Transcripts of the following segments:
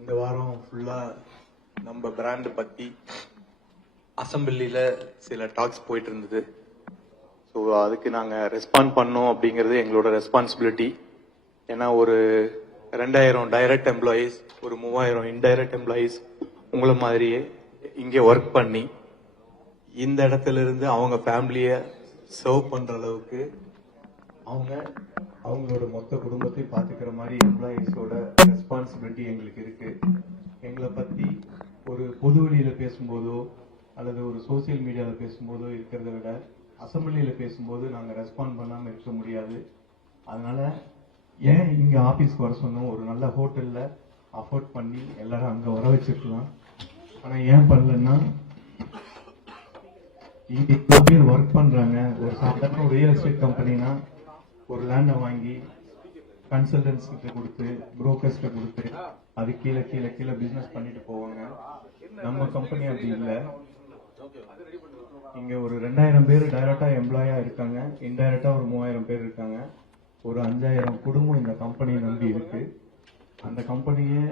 இந்த வாரம் ஃபுல்லா நம்ம பிராண்ட் பத்தி அசம்பிளில சில டாக்ஸ் போயிட்டு இருந்தது. ஸோ அதுக்கு நாங்க ரெஸ்பாண்ட் பண்ணோம் அப்படிங்கிறது எங்களோட ரெஸ்பான்சிபிலிட்டி. ஏன்னா ஒரு 2000 டைரக்ட் எம்ப்ளாயீஸ், ஒரு 3000 இன்டைரக்ட் எம்ப்ளாயீஸ் உங்களை மாதிரியே இங்கே ஒர்க் பண்ணி இந்த இடத்துல இருந்து அவங்க ஃபேமிலிய சர்வ் பண்ற அளவுக்கு அவங்களோட மொத்த குடும்பத்தை பாத்துக்கிற மாதிரி எம்ப்ளாயீஸோட ரெஸ்பான்சிபிலிட்டி எங்களுக்கு இருக்கு. எங்களை பத்தி ஒரு பொது வழியில பேசும்போதோ அல்லது ஒரு சோசியல் மீடியால பேசும்போதோ இருக்கிறத விட அசம்பிளியில பேசும்போது நாங்க ரெஸ்பாண்ட் பண்ணாம இருக்க முடியாது. அதனால ஏன் இங்க ஆபீஸ்க்கு வர சொன்னோம், ஒரு நல்ல ஹோட்டல்ல அஃபோர்ட் பண்ணி எல்லாரும் அங்க வர வச்சிருக்கலாம். ஆனா ஏன் பண்ணலன்னா, இங்க இவ்வளவு பேர் ஒர்க் பண்றாங்க. ஒரு சாதாரண ரியல் எஸ்டேட் கம்பெனினா ஒரு லேண்டை வாங்கி கன்சல்டன்ஸ் கிட்ட கொடுத்து, புரோக்கர்ஸ் கிட்ட கொடுத்து அது கீழே கீழே கீழே பிசினஸ் பண்ணிட்டு போவாங்க. நம்ம கம்பெனி அப்படி இல்லை. இங்க ஒரு 2000 பேர் டைரக்டா எம்ப்ளாயா இருக்காங்க, இன்டைரக்டா ஒரு 3000 பேர் இருக்காங்க. ஒரு 5000 குடும்பம் இந்த கம்பெனியை நம்பி இருக்கு. அந்த கம்பெனியை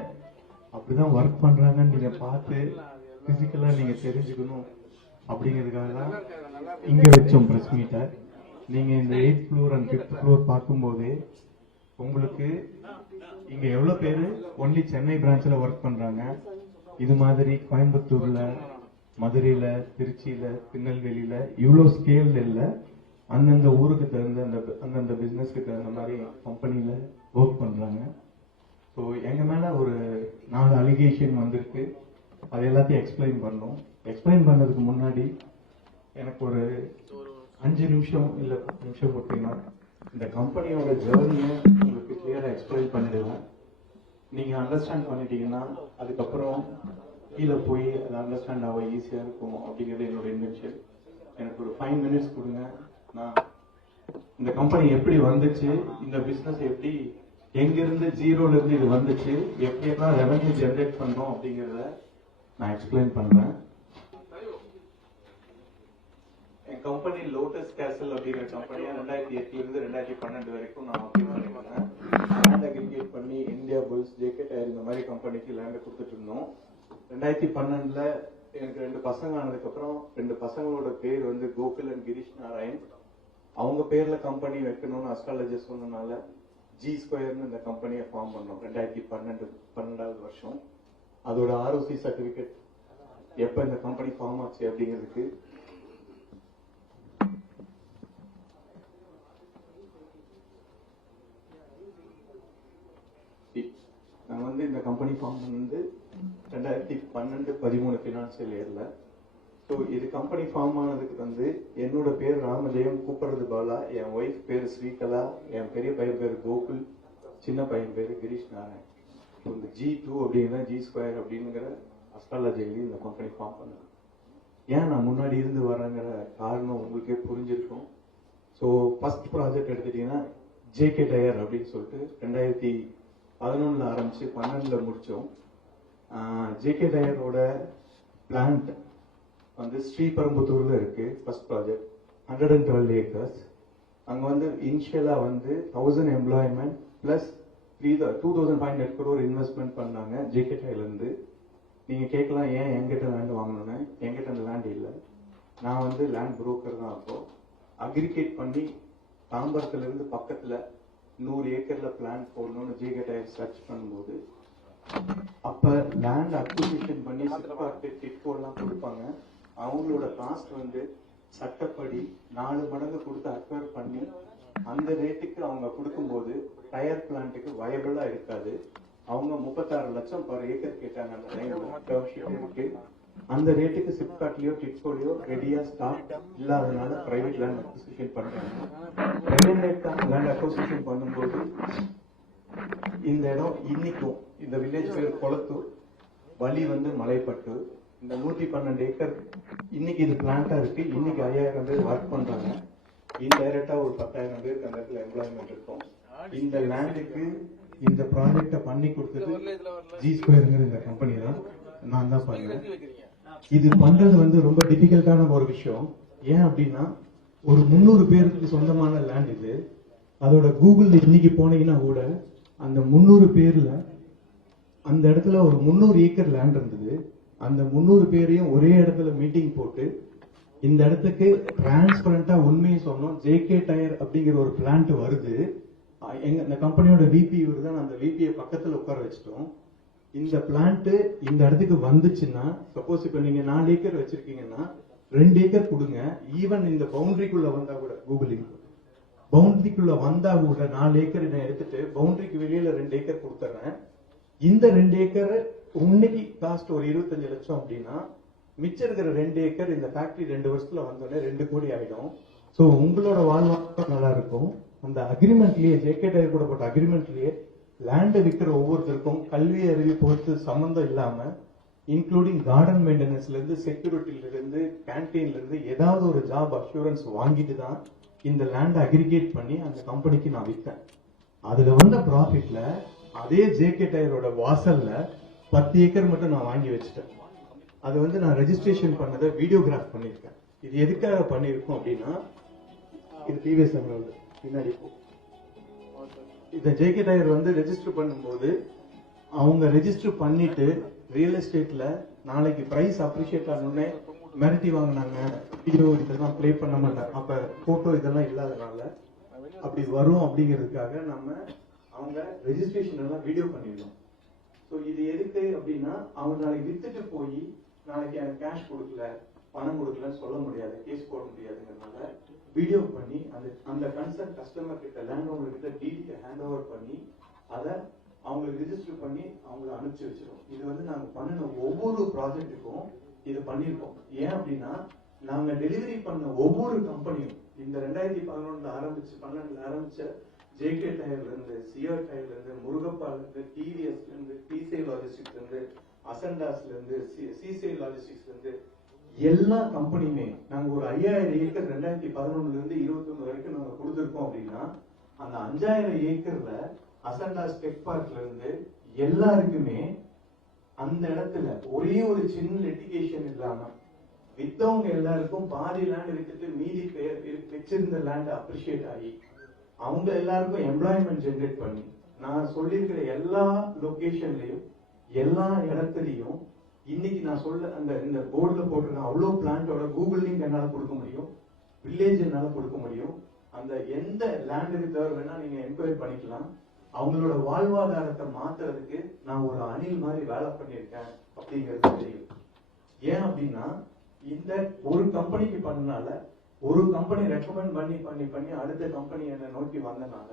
அப்படிதான் ஒர்க் பண்றாங்கன்னு நீங்க பார்த்து பிசிக்கலா நீங்க தெரிஞ்சுக்கணும் அப்படிங்கிறதுக்காக தான் இங்க வச்சோம் பிரஸ் மீட்டை. நீங்க இந்த 8th floor and 5th floor பார்க்கும்போது உங்களுக்கு இங்க எவ்வளவு பேரு ஒன்லி சென்னை பிரான்ச்ல ஒர்க் பண்றாங்க. இது மாதிரி கோயம்புத்தூர்ல, மதுரையில, திருச்சியில, திருநெல்வேலியில இவ்வளவு ஸ்கேல் இல்ல. அந்தந்த ஊருக்கு தகுந்த அந்தந்த பிசினஸ்க்கு தகுந்த மாதிரி கம்பெனில ஒர்க் பண்றாங்க. ஸோ எங்க மேல ஒரு 4 அலிகேஷன் வந்திருக்கு. அது எல்லாத்தையும் எக்ஸ்பிளைன் பண்ணோம். எக்ஸ்பிளைன் பண்ணதுக்கு முன்னாடி எனக்கு ஒரு 5 நிமிஷம் இல்ல 10 நிமிஷம் கொடுத்தீங்கன்னா இந்த கம்பெனியோட ஜேர்னியை உங்களுக்கு கிளியரா எக்ஸ்பிளைன் பண்ணிடுவேன். நீங்க அண்டர்ஸ்டாண்ட் பண்ணிட்டீங்கன்னா அதுக்கப்புறம் கீழே போய் அதை அண்டர்ஸ்டாண்ட் ஆக ஈஸியா இருக்கும் அப்படிங்கிறது என்னோட இன்டென்ஷன். எனக்கு ஒரு 5 மினிட்ஸ் கொடுங்க. நான் இந்த கம்பெனி எப்படி வந்துச்சு, இந்த பிசினஸ் எப்படி எங்கிருந்து ஜீரோல இருந்து இது வந்துச்சு, எப்படியெல்லாம் ரெவன்யூ ஜெனரேட் பண்ணோம் அப்படிங்கிறத நான் எக்ஸ்பிளைன் பண்றேன். என் கம்பெனி லோட்டஸ் கேசல் அப்படிங்கிற கம்பெனியா 2008 இருந்து 2012 வரைக்கும் நான் ஆப்ரேட் பண்ணிருக்கேன். லேண்ட் அக்ரிகேட் பண்ணி இந்தியா புல்ஸ், ஜேகே டயர் இந்த மாதிரி கம்பெனிக்கு லேண்ட் கொடுத்துட்டு இருந்தோம். 2012ல எனக்கு 2 பசங்க ஆனதுக்கு அப்புறம் 2 பசங்களோட பேர் வந்து கோகுல் அண்ட் கிரீஷ் நாராயண். அவங்க பேர்ல கம்பெனி வைக்கணும்னு அஸ்ட்ராலஜர் சொன்னனால ஜி ஸ்கொயர்னு இந்த கம்பெனியை ஃபார்ம் பண்ணோம் 2012வது வருஷம். அதோட ஆர்ஓசி சர்டிபிகேட் எப்ப இந்த கம்பெனி ஃபார்ம் ஆச்சு அப்படிங்கிறதுக்கு நான் வந்து இந்த கம்பெனி ஃபார்ம் பண்ணது 2012-13 பினான்சியல் இயர்ல. ஸோ இது கம்பெனி ஃபார்ம் ஆனதுக்கு வந்து என்னோட பேர் ராமஜெயம், கூப்பிடுறது பாலா, என் ஒய்ஃப் பேர் ஸ்ரீகலா, என் பெரிய பையன் பேர் கோகுல், சின்ன பையன் பேர் கிரீஷ் நாராயண். இந்த G2 அப்படின்னா ஜி ஸ்கொயர் அப்படிங்கிற அஸ்ட்ராலஜியில இந்த கம்பெனி ஃபார்ம் பண்ணது. ஏன் நான் முன்னாடி இருந்து வரேங்கிற காரணம் உங்களுக்கே புரிஞ்சிருக்கும். ஸோ ஃபர்ஸ்ட் ப்ராஜெக்ட் எடுத்துட்டீங்கன்னா ஜேகே டயர் அப்படின்னு சொல்லிட்டு 2011 ஆரம்பிச்சு 12ல முடிச்சோம். ஜேகே டயரோட பிளான்ட் வந்து ஸ்ரீபெரும்புத்தூர்ல இருக்கு. First project 112 acres. அங்க வந்து இனிஷியலா வந்து 1000 எம்ப்ளாய்மெண்ட் பிளஸ் 2500 crore இன்வெஸ்ட்மெண்ட் பண்ணாங்க ஜேகே டயர்ல இருந்து. நீங்க கேட்கலாம் ஏன் என்கிட்ட லேண்ட் வாங்கணும்னு. என்கிட்ட அந்த லேண்ட் இல்லை, நான் வந்து லேண்ட் புரோக்கர் தான். அப்போ அக்ரிகேட் பண்ணி தாம்பரத்துல இருந்து பக்கத்துல 100 ஏக்கர்ல பிளான் போடணும்னு ஜேகே டயர் சர்ச் பண்ணும்போது அப்ப லேண்ட் அக்விசிஷன் பண்ணி டிட்கோ எல்லாம் கொடுப்பாங்க. அவங்களோட காஸ்ட் வந்து சட்டப்படி 4 மடங்கு கொடுத்து அக்வயர் பண்ணி அந்த ரேட்டுக்கு அவங்க கொடுக்கும்போது டயர் பிளான்ட்டுக்கு வயபிளா இருக்காது. அவங்க 36 லட்சம் பர் ஏக்கர் கேட்டாங்க. அந்த ரேட்டுக்கு சிப்காட்லயோ டிட்கோலயோ ரெடியா ஸ்டாக் இல்லாதனால பிரைவேட் லேண்ட் அக்விசிஷன் பண்றாங்க. லேண்ட் அக்விசிஷன் பண்ணும்போது இந்த இடம் இன்னைக்கும் இந்த வில்லேஜ் பேர் கொளத்தூர், வழி வந்து மலைப்பட்டு, இந்த 112 ஏக்கர் இன்னைக்கு இது பிளான்டா இருக்கு. இன்னைக்கு 5000 பேர் ஒர்க் பண்றாங்க. இன்டைரக்டா ஒரு 10,000 பேருக்கு அந்த இடத்துல எம்ப்ளாய்மெண்ட் இருக்கும். இந்த லேண்டுக்கு இந்த ப்ராஜெக்ட பண்ணி கொடுத்தது ஜி ஸ்கொயர்ங்கிற இந்த கம்பெனி தான், நான் தான் பண்ணேன். இது பண்றது வந்து ரொம்ப டிஃபிகல்ட்டான ஒரு விஷயம். ஏன் அப்படின்னா ஒரு 300 பேருக்கு சொந்தமான லேண்ட் இது. அதோட கூகுள் இன்னைக்கு போனீங்கன்னா கூட அந்த 300 பேர்ல அந்த இடத்துல ஒரு 300 ஏக்கர் லேண்ட் இருந்தது. அந்த 300 பேரையும் ஒரே இடத்துல மீட்டிங் போட்டு இந்த இடத்துக்கு டிரான்ஸ்பரண்டா உண்மையை சொன்னோம். ஜேகே டயர் அப்படிங்கிற ஒரு பிளான்ட் வருது. இந்த கம்பெனியோட விபி இவர் தான். அந்த விபியை பக்கத்துல உட்கார வச்சுட்டோம். இந்த பிளான்ட் இந்த இடத்துக்கு வந்துச்சுன்னா, சப்போஸ் இப்ப நீங்க 4 ஏக்கர் வச்சிருக்கீங்கன்னா 2 ஏக்கர் கொடுங்க. ஈவன் இந்த பவுண்டரிக்குள்ள வந்தா கூட, கூகுளிங் பவுண்டரிக்குள்ள வந்தா கூட 4 ஏக்கர் நான் எடுத்துட்டு பவுண்டரிக்கு வெளியில 2 ஏக்கர் கொடுத்துறேன். இந்த 2 ஏக்கர் இன்னைக்கு காஸ்ட் ஒரு 25 லட்சம் அப்படின்னா, மிச்சம் இருக்கிற 2 ஏக்கர் இந்த ஃபேக்டரி 2 வருஷத்துல வந்தோடனே 2 கோடி ஆயிடும். சோ உங்களோட வாழ்வாதாரம் நல்லா இருக்கும். அந்த அக்ரிமெண்ட்லயே, ஜேகே டயர் கூட போட்ட அக்ரிமெண்ட்லயே லேண்ட் விற்கிற ஒவ்வொருத்தருக்கும் கல்வி அறிவு பொறுத்து சம்பந்தம் இல்லாம, இன்க்ளூடிங் கார்டன் மெயின்டெனன்ஸ்ல இருந்து, செக்யூரிட்டில இருந்து, கேன்டீன்ல இருந்து ஏதாவது ஒரு ஜாப் அஷூரன்ஸ் வாங்கிட்டு தான் இந்த லேண்ட் அக்ரிகேட் பண்ணி அந்த கம்பெனிக்கு நான் வித்தேன். அதுல வந்த ப்ராஃபிட்ல அதே ஜேகே டயரோட வாசல்ல 10 ஏக்கர் மட்டும் நான் வாங்கி வச்சுட்டேன். அது வந்து நான் ரெஜிஸ்ட்ரேஷன் பண்ணதை வீடியோகிராஃப் பண்ணிருக்கேன். இது எதுக்காக பண்ணிருக்கோம் அப்படின்னா, இது டிவிஎஸ் பின்னாடி இந்த ஜேகே டயர் வந்து ரெஜிஸ்டர் பண்ணும்போது அவங்க ரெஜிஸ்டர் பண்ணிட்டு ரியல் எஸ்டேட்ல நாளைக்கு பிரைஸ் அப்ரிஷியேட் ஆனோடனே மிரட்டி வாங்கினாங்க. வீடியோ இதெல்லாம் பிளே பண்ண மாட்டாங்க. அப்ப போட்டோ இதெல்லாம் இல்லாதனால அப்படி வரும் அப்படிங்கிறதுக்காக நம்ம அவங்க ரெஜிஸ்ட்ரேஷன் எல்லாம் வீடியோ பண்ணிடலாம். ஸோ இது எதுக்கு அப்படின்னா, அவங்க நாளைக்கு வித்துட்டு போய் நாளைக்கு எனக்கு கேஷ் கொடுக்கல, பணம் கொடுக்கலன்னு சொல்ல முடியாது, கேஸ் போட முடியாதுங்கிறதுனால வீடியோ பண்ணி அந்த கன்சர்ன் கஸ்டமர் கிட்ட, லேண்ட் ஓனர் கிட்ட டீட்டெயில் ஹேண்ட் ஓவர் பண்ணி அதை அவங்களுக்கு ரிஜிஸ்டர் பண்ணி அவங்களை அனுப்பிச்சு வச்சிடும். இது வந்து நாங்க பண்ணின ஒவ்வொரு ப்ராஜெக்டுக்கும் இது பண்ணிருக்கோம். ஏன் அப்படின்னா, நாங்க டெலிவரி பண்ண ஒவ்வொரு கம்பெனியும் இந்த 2011 ஆரம்பிச்சு 12 ஆரம்பிச்ச ஜேகே டயர்ல இருந்து, சிஆர் டயர்ல இருந்து, முருகப்பால இருந்து, டிவிஎஸ்ல இருந்து, டிசே லாஜிஸ்டிக்ஸ்ல இருந்து, அசண்டாஸ்ல இருந்து, சிசே லாஜிஸ்டிக்ஸ்ல இருந்து எல்லா கம்பெனியுமே நாங்க ஒரு 5000 ஏக்கர் 2011 இருந்து 21 வரைக்கும் நாங்க கொடுத்திருக்கோம். அப்படின்னா அந்த 5000 ஏக்கர்ல அசண்டாஸ் டெக் பார்க்ல இருந்து எல்லாருக்குமே அந்த இடத்துல ஒரே ஒரு சின்ன லிட்டிகேஷன் இல்லாம வித்தவங்க எல்லாருக்கும் பாதி லேண்ட் வித்துட்டு மீதி வச்சிருந்த லேண்ட் அப்ரிஷியேட் ஆகி அவங்க எல்லாருக்கும் எம்ப்ளாய்மெண்ட் ஜெனரேட் பண்ணி, நான் சொல்லியிருக்கிற எல்லா லொகேஷன்லயும் எல்லா இடத்துலயும் இன்னைக்கு நான் சொல்ல அந்த இந்த போர்டுல போட்டிருக்க அவ்வளவு பிளான்டோட கூகுள் லிங்க் என்னால கொடுக்க முடியும், வில்லேஜ் என்னால கொடுக்க முடியும். அந்த எந்த லேண்டுக்கு தவிர வேணா நீங்க என்கொயரி பண்ணிக்கலாம். அவங்களோட வாழ்வாதாரத்தை மாத்துறதுக்கு நான் ஒரு அணில் மாதிரி வேலை பண்ணிருக்கேன் அப்படிங்கிறது தெரியும். ஏன் அப்படின்னா, இந்த ஒரு கம்பெனிக்கு பண்ணனால, ஒரு கம்பெனி ரெக்கமெண்ட் பண்ணி பண்ணி பண்ணி அடுத்த கம்பெனி என்னை நோக்கி வந்தனால,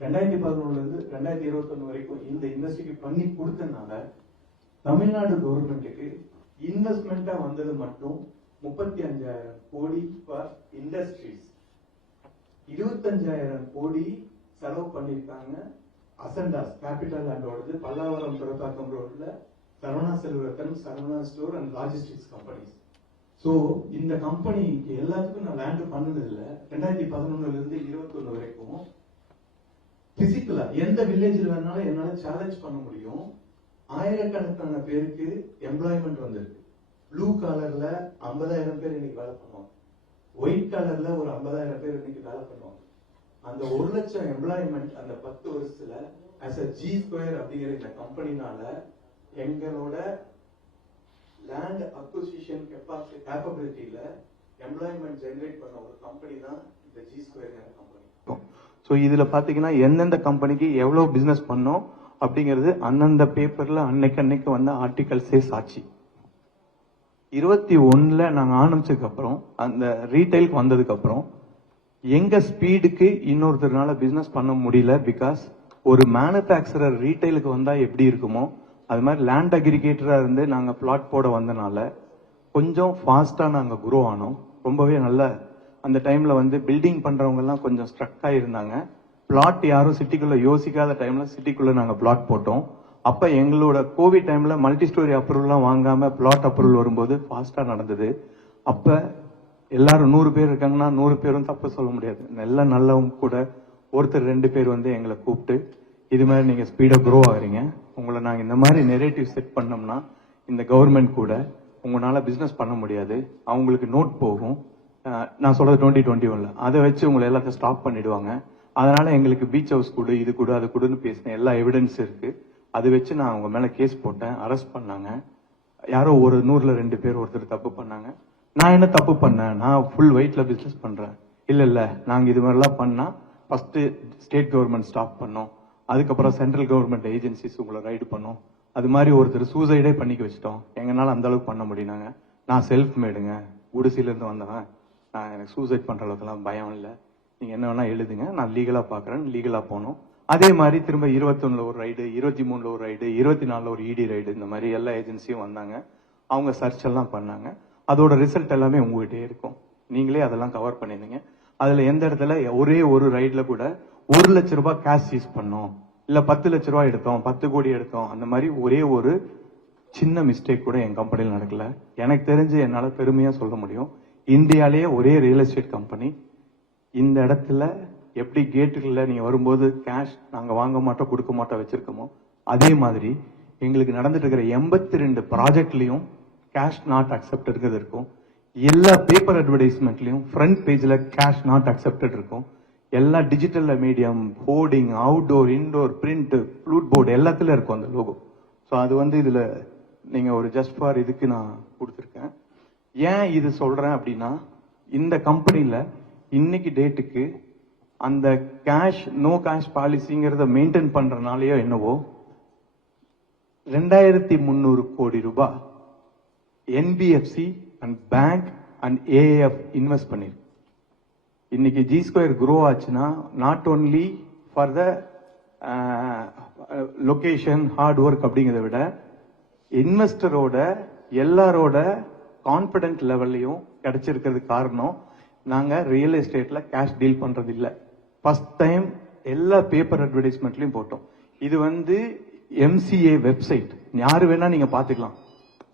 2011 இருந்து 2021 வரைக்கும் இந்த இண்டஸ்ட்ரிக்கு பண்ணி கொடுத்தனால தமிழ்நாடு கவர்மெண்ட்டுக்கு இன்வெஸ்ட்மெண்டா வந்தது மட்டும் 35,000 கோடி ஃபார் இண்டஸ்ட்ரீஸ், 25,000 கோடி செலவு பண்ணிருக்காங்க. அசண்டாஸ் கேபிட்டல் லேண்டோடது பல்லாவரம் துரப்பாக்கம் ரோட்ல Saravana Selvarathan, Saravana store and logistics companies. So இந்த கம்பெனிக்கு எல்லாத்துக்கும் நான் லேண்ட் பண்ணது இல்ல. 2011 இருந்து 21 வரைக்கும் பிசிக்கலா எந்த வில்லேஜ்ல வேணாலும் என்னால சேலஞ்ச் பண்ண முடியும். ஆயிரக்கணக்கான பேருக்கு எம்ப்ளாய்மெண்ட் வந்திருக்கு. ப்ளூ காலர்ல 50,000 பேர் இன்னைக்கு வேலை பண்ணுவாங்க, ஒயிட் காலர்ல ஒரு 50,000 பேர் இன்னைக்கு வேலை பண்ணுவாங்க. அந்த 1 லட்சம் எம்ப்ளாய்மெண்ட் அந்த 10 வருஷத்துல ஆஸ் அ ஜி ஸ்கொயர் அப்படிங்கிற இந்த கம்பெனினால எங்களோட லேண்ட் அக்விசிஷன் கேப்பபிலிட்டியில எம்ப்ளாய்மெண்ட் ஜெனரேட் பண்ண ஒரு கம்பெனி தான் இந்த ஜி ஸ்கொயர் கம்பெனி. ஸோ இதுல பாத்தீங்கன்னா எந்தெந்த கம்பெனிக்கு எவ்வளவு பிசினஸ் பண்ணோம் அப்படிங்கிறது அந்தந்த பேப்பர்ல அன்னைக்கு வந்த ஆர்டிகல்ஸே சாட்சி. 21ல நாங்க ஆரம்பிச்சதுக்கு அப்புறம், அந்த ரீட்டைலுக்கு வந்ததுக்கு அப்புறம் எங்க ஸ்பீடுக்கு இன்னொருத்தர்னால பிசினஸ் பண்ண முடியல. பிகாஸ் ஒரு மேனுபேக்சரர் ரீட்டைலுக்கு வந்தா எப்படி இருக்குமோ அது மாதிரி லேண்ட் அக்ரிகேட்டரா இருந்து நாங்க பிளாட் போட வந்தனால கொஞ்சம் ஃபாஸ்டா நாங்க குரோ ஆனோம். ரொம்பவே நல்ல அந்த டைம்ல வந்து பில்டிங் பண்றவங்க எல்லாம் கொஞ்சம் ஸ்ட்ரக் ஆயிருந்தாங்க. பிளாட் யாரும் சிட்டிக்குள்ள யோசிக்காத டைம்ல சிட்டிக்குள்ள நாங்க பிளாட் போட்டோம். அப்ப எங்களோட கோவிட் டைம்ல மல்டி ஸ்டோரி அப்ரூவல்லாம் வாங்காம பிளாட் அப்ரூவல் வரும்போது ஃபாஸ்டா நடந்தது. அப்ப எல்லாரும் 100 பேர் இருக்காங்கன்னா 100 பேரும் தப்பு சொல்ல முடியாது. எல்லாம் நல்லவங்க கூட ஒருத்தர் 2 பேர் வந்து எங்களை கூப்பிட்டு இது மாதிரி நீங்க ஸ்பீடா க்ரோ ஆகுறீங்க, உங்களை நாங்க இந்த மாதிரி நெரேட்டிவ் செட் பண்ணோம்னா இந்த கவர்மெண்ட் கூட உங்களால பிசினஸ் பண்ண முடியாது, அவங்களுக்கு நோட் போகும். நான் சொல்றது 2021ல அதை வச்சு உங்களை எல்லாத்தையும் ஸ்டாப் பண்ணிடுவாங்க. அதனால எங்களுக்கு பீச் ஹவுஸ் கூட இது கூட அது கூடன்னு பேசின எல்லா எவிடன்ஸ் இருக்கு. அது வச்சு நான் அவங்க மேல கேஸ் போட்டேன், அரெஸ்ட் பண்ணாங்க. யாரோ ஒரு 100ல 2 பேர் ஒருத்தர் தப்பு பண்ணாங்க. நான் என்ன தப்பு பண்ணேன்? நான் ஃபுல் வெயிட்ல பிசினஸ் பண்றேன். இல்ல நாங்க இது மாதிரிலாம் பண்ணா ஃபர்ஸ்ட் ஸ்டேட் கவர்மெண்ட் ஸ்டாப் பண்ணோம், அதுக்கப்புறம் சென்ட்ரல் கவர்மெண்ட் ஏஜென்சிஸ் உங்களை ரைடு பண்ணோம். அது மாதிரி ஒருத்தர் சூசைடே பண்ணிக்க வச்சிட்டோம். எங்கனால அந்த அளவுக்கு பண்ண முடியுனாங்க. நான் செல்ஃப் மேடுங்க, குடிசையில இருந்து வந்தவன். நான் எனக்கு சூசைட் பண்ற அளவுக்குலாம் பயம் இல்லை. நீங்க என்ன வேணா எழுதுங்க, நான் லீகலா பாக்குறேன். லீகலா போனோம். அதே மாதிரி திரும்ப 21ல ஒரு ரைடு, 23ல ஒரு ரைடு, 24ல ஒரு இடி ரைடு, இந்த மாதிரி எல்லா ஏஜென்சியும் வந்தாங்க. அவங்க சர்ச் எல்லாம் பண்ணாங்க. அதோட ரிசல்ட் எல்லாமே உங்ககிட்டே இருக்கும். நீங்களே அதெல்லாம் கவர் பண்ணிருந்தீங்க. அதுல எந்த இடத்துல ஒரே ஒரு ரைட்ல கூட 1 லட்ச ரூபாய் கேஷ் யூஸ் பண்ணோம், இல்ல 10 லட்ச ரூபாய் எடுத்தோம், 10 கோடி எடுத்தோம், அந்த மாதிரி ஒரே ஒரு சின்ன மிஸ்டேக் கூட என் கம்பெனியில் நடக்கல. எனக்கு தெரிஞ்சு என்னால பெருமையா சொல்ல முடியும், இந்தியாலேயே ஒரே ரியல் எஸ்டேட் கம்பெனி இந்த இடத்துல எப்படி கேட்டுல நீங்க வரும்போது கேஷ் நாங்க வாங்க மாட்டோம், கொடுக்க மாட்டோம் வச்சிருக்கோமோ, அதே மாதிரி எங்களுக்கு நடந்துட்டு இருக்கிற 82 ப்ராஜெக்ட்லயும் கேஷ் நாட் அக்செப்டட் இருக்கும். எல்லா பேப்பர் அட்வர்டைஸ்மெண்ட்லயும் ஃப்ரண்ட் பேஜ்ல கேஷ் நாட் அக்செப்டட் இருக்கும். எல்லா digital medium, hoarding, outdoor, indoor, print, flute board எல்லாத்துலயும் இருக்கும் அந்த லோகோ. ஸோ அது இதுல நீங்க ஒரு ஜஸ்ட் ஃபார் இதுக்கு நான் கொடுத்துருக்கேன். ஏன் இது சொல்றேன் அப்படின்னா, இந்த கம்பெனில இன்னைக்கு டேட்டுக்கு அந்த கேஷ் நோ கேஷ் பாலிசிங்கிறத மெயின்டைன் பண்றதுனாலயோ என்னவோ 2300 கோடி ரூபாய் NBFC and bank and AF invest பண்ணிருக்கு. இன்னைக்கு ஜி ஸ்கொயர் குரோ ஆச்சுன்னா not only for the location hard work அப்படிங்கிறத விட இன்வெஸ்டரோட எல்லாரோட கான்பிடன்ட் லெவல்லையும் கிடைச்சிருக்கிறது காரணம், நாங்க ரியல் எஸ்டேட்ல கேஷ் டீல் பண்றது இல்ல. ஃபர்ஸ்ட் டைம் எல்லா பேப்பர் அட்வர்டைஸ்மெண்ட்லயும் போட்டோம். இது எம்சிஏ வெப்சைட், யாரு வேணா நீங்க பாத்துக்கலாம்.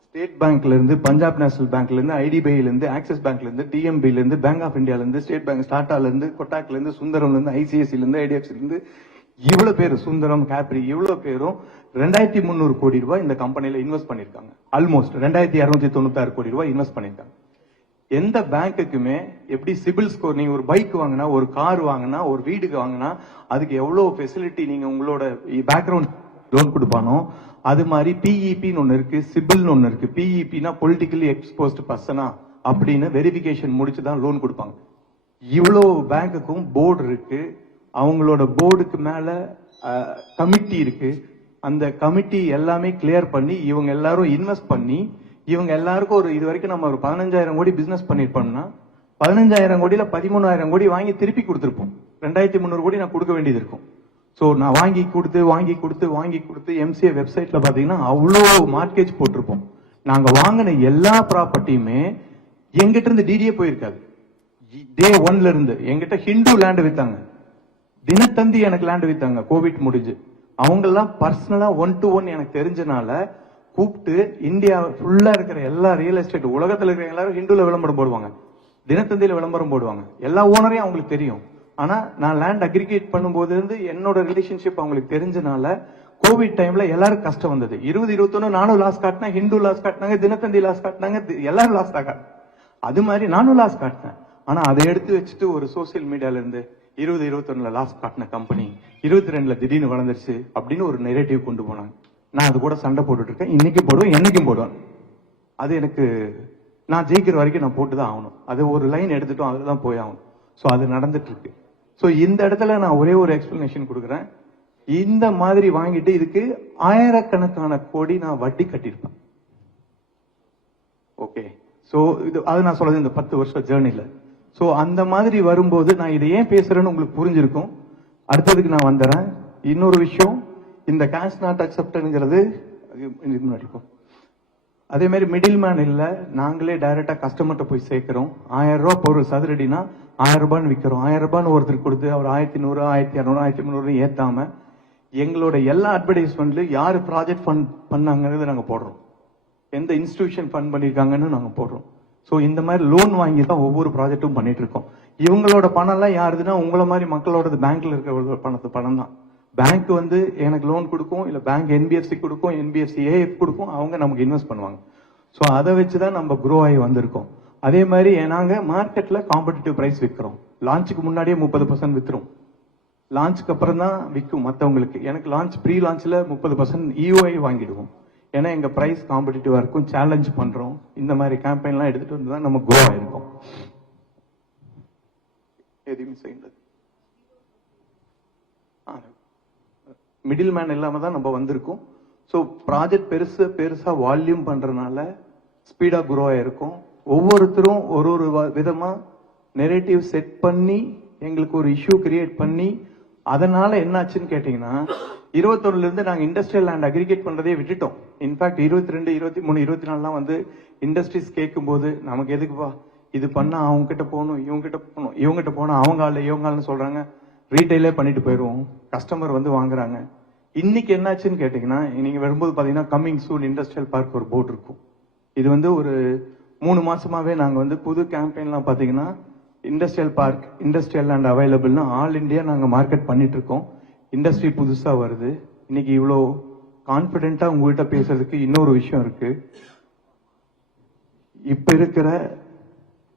ஸ்டேட் பேங்க்ல இருந்து, பஞ்சாப் நேஷனல் பேங்க்ல இருந்து, ஐடிபிஐல இருந்து, ஆக்சிஸ் பேங்க்ல இருந்து, டிஎம்பில இருந்து, பேங்க் ஆஃப் இந்தியால இருந்து, ஸ்டேட் பேங்க் டாடால இருந்து, கொட்டாக்ல இருந்து, சுந்தரம்ல இருந்து, ஐசிஐசில இருந்து, ஐடிஎஃப்சில இருந்து, இவ்வளவு பேர், சுந்தரம், கேப்ரி, இவ்வளவு பேரும் 2300 கோடி ரூபாய் இந்த கம்பெனில இன்வெஸ்ட் பண்ணிருக்காங்க. ஆல்மோஸ்ட் 2296 கோடி ரூபாய் இன்வெஸ்ட் பண்ணிருக்காங்க. எந்த பேங்க்குமே எப்படி சிபில் ஸ்கோர், நீங்க ஒரு பைக் வாங்கினா, ஒரு கார் வாங்கினா, ஒரு வீடுக்கு வாங்கினா அதுக்கு எவ்வளவு ஃபெசிலிட்டி நீங்க உங்களோட பேக்ரவுண்ட் லோன் கொடுப்பானோ, அது மாதிரி பிஇபின்னு ஒன்னு இருக்கு, சிபில்னு ஒன்னு இருக்கு. பிஇபினா பொலிட்டிக்கலி எக்ஸ்போஸ்ட் பர்சனா அப்படின்னு வெரிஃபிகேஷன் முடிச்சுதான் லோன் கொடுப்பாங்க. இவ்வளவு பேங்குக்கும் போர்டு இருக்கு. அவங்களோட போர்டுக்கு மேல கமிட்டி இருக்கு. அந்த கமிட்டி எல்லாமே கிளியர் பண்ணி இவங்க எல்லாரும் இன்வெஸ்ட் பண்ணி இவங்க எல்லாருக்கும் ஒரு இது வரைக்கும் நம்ம ஒரு 15,000 கோடி பிசினஸ் பண்ணிருப்போம்னா 15,000 கோடியில 13,000 கோடி வாங்கி திருப்பி கொடுத்திருப்போம். 2,300 கோடி நான் கொடுக்க வேண்டியது இருக்கும். சோ நான் வாங்கி கொடுத்து எம்சிஏ வெப்சைட்ல பாத்தீங்கன்னா அவ்வளோ மார்க்கேஜ் போட்டிருப்போம். நாங்க வாங்கின எல்லா ப்ராப்பர்ட்டியுமே எங்கிட்ட இருந்து டிடியே போயிருக்காது. டே 1ல இருந்து எங்கிட்ட ஹிந்து லேண்ட் வித்தாங்க, தினத்தந்தி எனக்கு லேண்ட் வித்தாங்க. கோவிட் முடிஞ்சு அவங்க எல்லாம் பர்சனலா 1 to 1 எனக்கு தெரிஞ்சனால கூப்பிட்டு இந்தியா ஃபுல்லா இருக்கிற எல்லா ரியல் எஸ்டேட் உலகத்துல இருக்கிற எல்லாரும் ஹிந்துல விளம்பரம் போடுவாங்க, தினத்தந்தியில விளம்பரம் போடுவாங்க. எல்லா ஓனரையும் அவங்களுக்கு தெரியும். ஆனா நான் லேண்ட் அக்ரிகேட் பண்ணும்போது இருந்து என்னோட ரிலேஷன்ஷிப் அவங்களுக்கு தெரிஞ்சனால கோவிட் டைம்ல எல்லாரும் கஷ்டம் வந்தது. 2021 நானும் லாஸ் காட்டினா, ஹிந்து லாஸ் காட்டினாங்க, தினத்தந்தி லாஸ் காட்டினாங்க, எல்லாரும் லாஸ் தான். அது மாதிரி நானும் லாஸ் காட்டினேன். ஆனா அதை எடுத்து வச்சுட்டு ஒரு சோசியல் மீடியால இருந்து 2021ல லாஸ் காட்டின கம்பெனி 22ல திடீர்னு வளர்ந்துருச்சு அப்படின்னு ஒரு நெரேட்டிவ் கொண்டு போனாங்க. நான் அது கூட சண்டை போட்டுட்டு இருக்கேன். இன்னைக்கு போடுவேன், என்னைக்கும் போடுவேன். அது எனக்கு நான் ஜெயிக்கிற வரைக்கும் நான் போட்டுதான் ஆகணும். அது ஒரு லைன் எடுத்துட்டோம், அதுதான் போய் ஆகணும். சோ அது நடந்துட்டு இருக்கு. சோ இந்த இடத்துல நான் ஒரே ஒரு எக்ஸ்பிளனேஷன் கொடுக்குறேன். இந்த மாதிரி வாங்கிட்டு இதுக்கு ஆயிரக்கணக்கான கோடி நான் வட்டி கட்டியிருப்பேன். ஓகே, சோ இது அது நான் சொல்றது இந்த 10 வருஷம் ஜேர்னில. சோ அந்த மாதிரி வரும்போது நான் இதை ஏன் பேசுறேன்னு உங்களுக்கு புரிஞ்சிருக்கும். அடுத்ததுக்கு நான் வந்துடுறேன். இன்னொரு விஷயம், இந்த கேஷ் நாட் அக்செப்டட்ங்கிறது அதே மாதிரி மிடில் மேன் இல்ல, நாங்களே டைரக்டா கஸ்டமர்கிட்ட போய் சேர்க்கிறோம். 1000 ரூபாய் பொருள் சதுரடினா 1000 ரூபான்னு விற்கிறோம். 1000 ரூபான்னு ஒருத்தர் கொடுத்து அவர் 1100, 1200, 1300 ஏத்தாம எங்களோட எல்லா அட்வர்டைஸ்மெண்ட்லயும் யாரு ப்ராஜெக்ட் ஃபண்ட் பண்ணாங்கிறது நாங்க போடுறோம், எந்த இன்ஸ்டிடியூஷன் ஃபண்ட் பண்ணிருக்காங்கன்னு நாங்க போடுறோம். சோ இந்த மாதிரி லோன் வாங்கி தான் ஒவ்வொரு ப்ராஜெக்டும் பண்ணிட்டு இருக்கோம். இவங்களோட பணம் எல்லாம் யாருதுன்னா உங்களை மாதிரி மக்களோட பேங்க்ல இருக்கிற பணம் தான். பேங்க் எனக்கு லோன் கொடுக்கும், இல்ல பேங்க் என்பிஎஃப்சி கொடுக்கும், என்பிஎஃப்சி ஏஎஃப் கொடுக்கும், அவங்க நமக்கு இன்வெஸ்ட் பண்ணுவாங்க. சோ அதை வச்சுதான் நம்ம க்ரோ ஆகி வந்திருக்கோம். அதே மாதிரி நாங்க மார்க்கெட்ல காம்படிட்டிவ் பிரைஸ் விற்கிறோம். லான்ச்சுக்கு முன்னாடியே 30% வித்துரும். லான்ச்சுக்கு அப்புறம் தான் விற்கும் மற்றவங்களுக்கு. எனக்கு லான்ச் ப்ரீ லான்ச்ல 30% EOI வாங்கிடுவோம். ஏன்னா எங்க பிரைஸ் காம்படிட்டிவா இருக்கும், சேலஞ்ச் பண்றோம். இந்த மாதிரி கேம்பெயின்லாம் எடுத்துட்டு வந்து தான் நம்ம க்ரோ ஆயிருக்கோம். எதுவுமே செய்யல, மிடில் மேன் இல்லாம தான் நம்ம வந்திருக்கோம். ஸோ ப்ராஜெக்ட் பெருசா வால்யூம் பண்றதுனால ஸ்பீடா க்ரோ ஆயிருக்கும். ஒவ்வொருத்தரும் ஒரு ஒரு விதமா நெரேட்டிவ் செட் பண்ணி எங்களுக்கு ஒரு இஷ்யூ கிரியேட் பண்ணி, அதனால என்னாச்சுன்னு கேட்டீங்கன்னா 21 இருந்து நாங்க இண்டஸ்ட்ரியல் லேண்ட் அக்ரிகேட் பண்றதே விட்டுட்டோம். இன்ஃபேக்ட் 22, 23, 24 வந்து இண்டஸ்ட்ரீஸ் கேட்கும் போது நமக்கு எதுக்குப்பா இது பண்ணா, அவங்க கிட்ட போகணும், இவங்க கிட்ட போகணும், இவங்க கிட்ட போனா அவங்க ஆள் இவங்க ஆள்னு சொல்றாங்க, ரீட்டைலே பண்ணிட்டு போயிடுவோம், கஸ்டமர் வந்து வாங்குறாங்க. இன்னைக்கு என்னாச்சுன்னு கேட்டீங்கன்னா, நீங்க வரும்போது பாத்தீங்கன்னா கம்மிங் சூன் இண்டஸ்ட்ரியல் பார்க் ஒரு போர்டு இருக்கும். இது வந்து ஒரு 3 மாசமாவே நாங்க வந்து புது கேம்பெயின்லாம் பாத்தீங்கன்னா இண்டஸ்ட்ரியல் பார்க், இண்டஸ்ட்ரியல் லேண்ட் அவைலபிள்னு ஆல் இந்தியா நாங்க மார்க்கெட் பண்ணிட்டு இருக்கோம். இண்டஸ்ட்ரி புதுசா வருது. இன்னைக்கு இவ்வளோ கான்பிடென்ட்டா உங்ககிட்ட பேசுறதுக்கு இன்னொரு விஷயம் இருக்கு. இப்ப இருக்கிற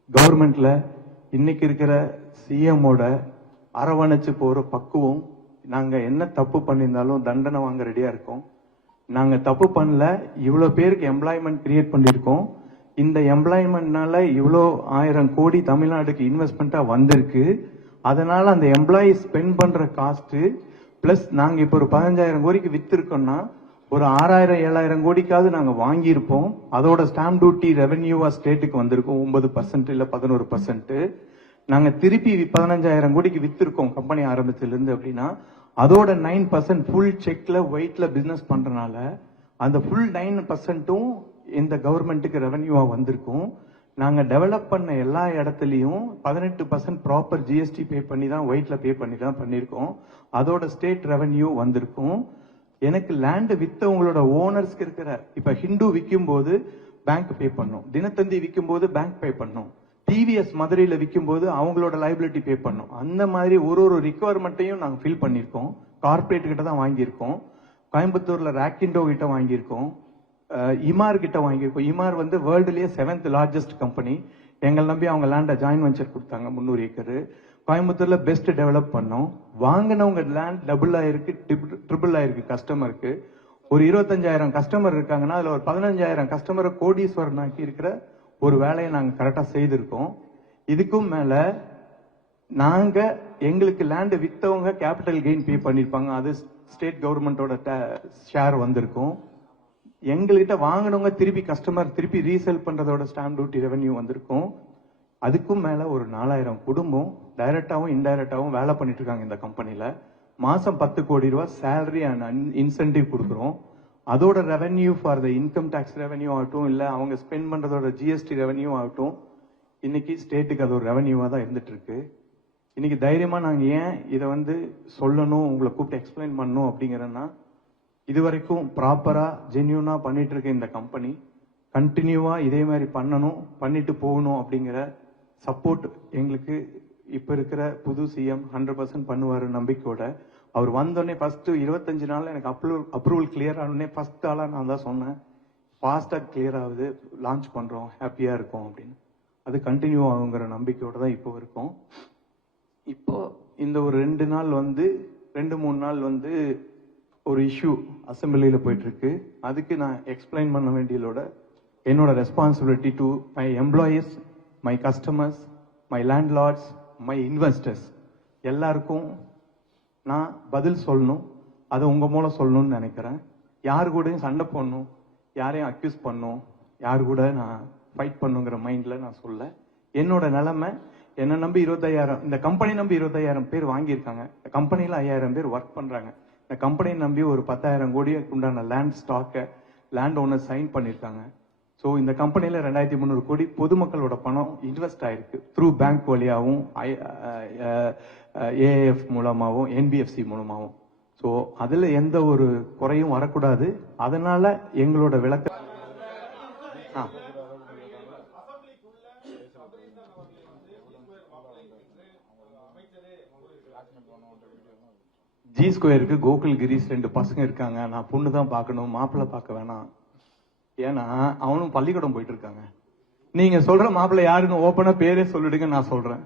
கவர்மெண்ட்ல இன்னைக்கு இருக்கிற சிஎம்மோட அரவணைச்சு போற பக்குவம், நாங்க என்ன தப்பு பண்ணியிருந்தாலும் தண்டனை வாங்க ரெடியா இருக்கோம். நாங்க தப்பு பண்ணல, இவ்வளவு பேருக்கு எம்ப்ளாய்மெண்ட் கிரியேட் பண்ணிருக்கோம். இந்த எம்ப்ளாய்மெண்ட்னால இவ்வளோ 1000 கோடி தமிழ்நாடுக்கு இன்வெஸ்ட்மெண்டா வந்திருக்கு. அதனால அந்த எம்ப்ளாயி ஸ்பெண்ட் பண்ற காஸ்ட் பிளஸ் நாங்க இப்ப ஒரு 15,000 கோடிக்கு வித்திருக்கோம்னா ஒரு 6,000 7,000 கோடிக்காவது நாங்க வாங்கியிருப்போம். அதோட ஸ்டாம்ப் டியூட்டி ரெவென்யூவா ஸ்டேட்டுக்கு வந்திருக்கும் 9% இல்ல 11%. நாங்க திருப்பி 15,000 கோடிக்கு வித்திருக்கோம் கம்பெனி ஆரம்பத்துல இருந்து. அப்படின்னா அதோட 9% ஃபுல் செக்ல ஒயிட்ல பிசினஸ் பண்றதுனால அந்த ஃபுல் 9%ம் இந்த கவர்மெண்ட்டுக்கு ரெவென்யூவா வந்திருக்கும். நாங்க டெவலப் பண்ண எல்லா இடத்துலயும் 18% ப்ராப்பர் ஜிஎஸ்டி பே பண்ணி தான், ஒயிட்ல பே பண்ணி தான் பண்ணிருக்கோம். அதோட ஸ்டேட் ரெவென்யூ வந்திருக்கும். எனக்கு லேண்ட் வித்தவங்களோட ஓனர்ஸ்க்கு இருக்கிற, இப்ப ஹிந்து விற்கும் போது பேங்க் பே பண்ணும், தினத்தந்தி விற்கும் போது பேங்க் பே பண்ணும், டிவிஎஸ் மதுரையில விற்கும் போது அவங்களோட லைபிலிட்டி பே பண்ணும். அந்த மாதிரி ஒரு ஒரு ரிக்குவயர்மெண்ட்டையும் நாங்க ஃபில் பண்ணிருக்கோம். கார்பரேட் கிட்ட தான் வாங்கியிருக்கோம். கோயம்புத்தூர்ல ராக்கிண்டோ கிட்ட வாங்கியிருக்கோம், இமார் கிட்ட வாங்கியிருக்கோம். இமார் வந்து வேர்ல்டுலயே 7th லார்ஜஸ்ட் கம்பெனி. எங்களை நம்பி அவங்க லேண்ட ஜாயின் வெஞ்சர் கொடுத்தாங்க 300 ஏக்கர். கோயம்புத்தூர்ல பெஸ்ட் டெவலப் பண்ணோம். வாங்கினவங்க லேண்ட் டபுள் ஆயிருக்கு, ட்ரிபிள் ஆயிருக்கு கஸ்டமருக்கு. ஒரு 25,000 கஸ்டமர் இருக்காங்கன்னா அதுல ஒரு 15,000 கஸ்டமரை கோடீஸ்வரன் ஆக்கி இருக்கிற ஒரு வேலையை நாங்க கரெக்டா செய்திருக்கோம். இதுக்கும் மேல நாங்க எங்களுக்கு லேண்ட் வித்தவங்க கேபிட்டல் கெயின் பே பண்ணிருப்பாங்க, அது ஸ்டேட் கவர்மெண்டோட ஷேர் வந்திருக்கும். எங்ககிட்ட வாங்கினவங்க திருப்பி கஸ்டமர் திருப்பி ரீசேல் பண்றதோட ஸ்டாம்ப் டியூட்டி ரெவென்யூ வந்திருக்கும். அதுக்கும் மேல ஒரு 4,000 குடும்பம் டைரக்டாவும் இன்டைரக்டாவும் வேலை பண்ணிட்டு இருக்காங்க இந்த கம்பெனில. மாசம் 10 கோடி ரூபாய் சேலரி அண்ட் இன்சென்டிவ் கொடுக்குறோம். அதோட revenue for the income tax revenue ஆகட்டும், இல்ல அவங்க ஸ்பெண்ட் பண்றதோட ஜிஎஸ்டி ரெவென்யூ ஆகட்டும், இன்னைக்கு ஸ்டேட்டுக்கு அது ஒரு ரெவென்யூவா தான் இருந்துட்டு இருக்கு. இன்னைக்கு தைரியமா நாங்க ஏன் இதை வந்து சொல்லணும், உங்களை கூப்பிட்டு எக்ஸ்பிளைன் பண்ணணும் அப்படிங்கிறன்னா, இது வரைக்கும் ப்ராப்பரா ஜென்யூனா பண்ணிட்டு இருக்க இந்த கம்பெனி கண்டினியூவா இதே மாதிரி பண்ணணும், பண்ணிட்டு போகணும் அப்படிங்கிற சப்போர்ட் எங்களுக்கு இப்ப இருக்கிற புது சிஎம் 100% பண்ணுவாரு நம்பிக்கையோட. அவர் வந்தோடனே ஃபர்ஸ்ட் 25 நாள்ல எனக்கு அப்ரூவல் கிளியர் ஆனோடனே ஃபர்ஸ்ட் ஆளா நான் தான் சொன்னேன், ஃபாஸ்டா கிளியர் ஆகுது, லான்ச் பண்றோம், ஹாப்பியா இருக்கும் அப்படின்னு. அது கண்டினியூ ஆகுங்கிற நம்பிக்கையோட தான் இப்போ இருக்கும். இப்போ இந்த ஒரு 2 நாள் வந்து 2-3 நாள் வந்து ஒரு இஷ்யூ அசம்பிளியில போயிட்டு இருக்கு. அதுக்கு நான் எக்ஸ்பிளைன் பண்ண வேண்டியதோட என்னோட responsibility to my employees, my customers, my landlords, my investors எல்லாருக்கும் நான் பதில் சொல்லணும். அதை உங்க மூலம் சொல்லணும்னு நினைக்கிறேன். யாரு கூடயும் சண்டை போடணும், யாரையும் அக்யூஸ் பண்ணும், யாரு கூட நான் ஃபைட் பண்ணுங்கிற மைண்ட்ல நான் சொல்ல. என்னோட நிலைமை, என்ன நம்பி 25,000, இந்த கம்பெனி நம்பி 25,000 பேர் வாங்கியிருக்காங்க. இந்த கம்பெனில 5,000 பேர் ஒர்க் பண்றாங்க. இந்த கம்பெனி நம்பி ஒரு 10,000 கோடிக்கு உண்டான லேண்ட் ஸ்டாக்கை லேண்ட் ஓனர் சைன் பண்ணிருக்காங்க. ஸோ இந்த கம்பெனில 2,300 கோடி பொதுமக்களோட பணம் இன்வெஸ்ட் ஆயிருக்கு த்ரூ பேங்க் வழியாகவும், ஏஎஃப் மூலமாகவும், என்பிஎஃப்சி மூலமாகவும். ஸோ அதுல எந்த ஒரு குறையும் வரக்கூடாது. அதனால எங்களோட விளக்க ஜி ஸ்கொயருக்கு கோகுல் கிரீஷ் 2 பசங்க இருக்காங்க. நான் பொண்ணு தான் பார்க்கணும், மாப்பிள்ளை பார்க்க வேணாம். ஏன்னா அவனும் பள்ளிக்கூடம் போயிட்டு இருக்காங்க. நீங்க சொல்ற மாப்பிள்ளை யாருன்னு ஓப்பனா பேரே சொல்லிடுங்க, நான் சொல்றேன்.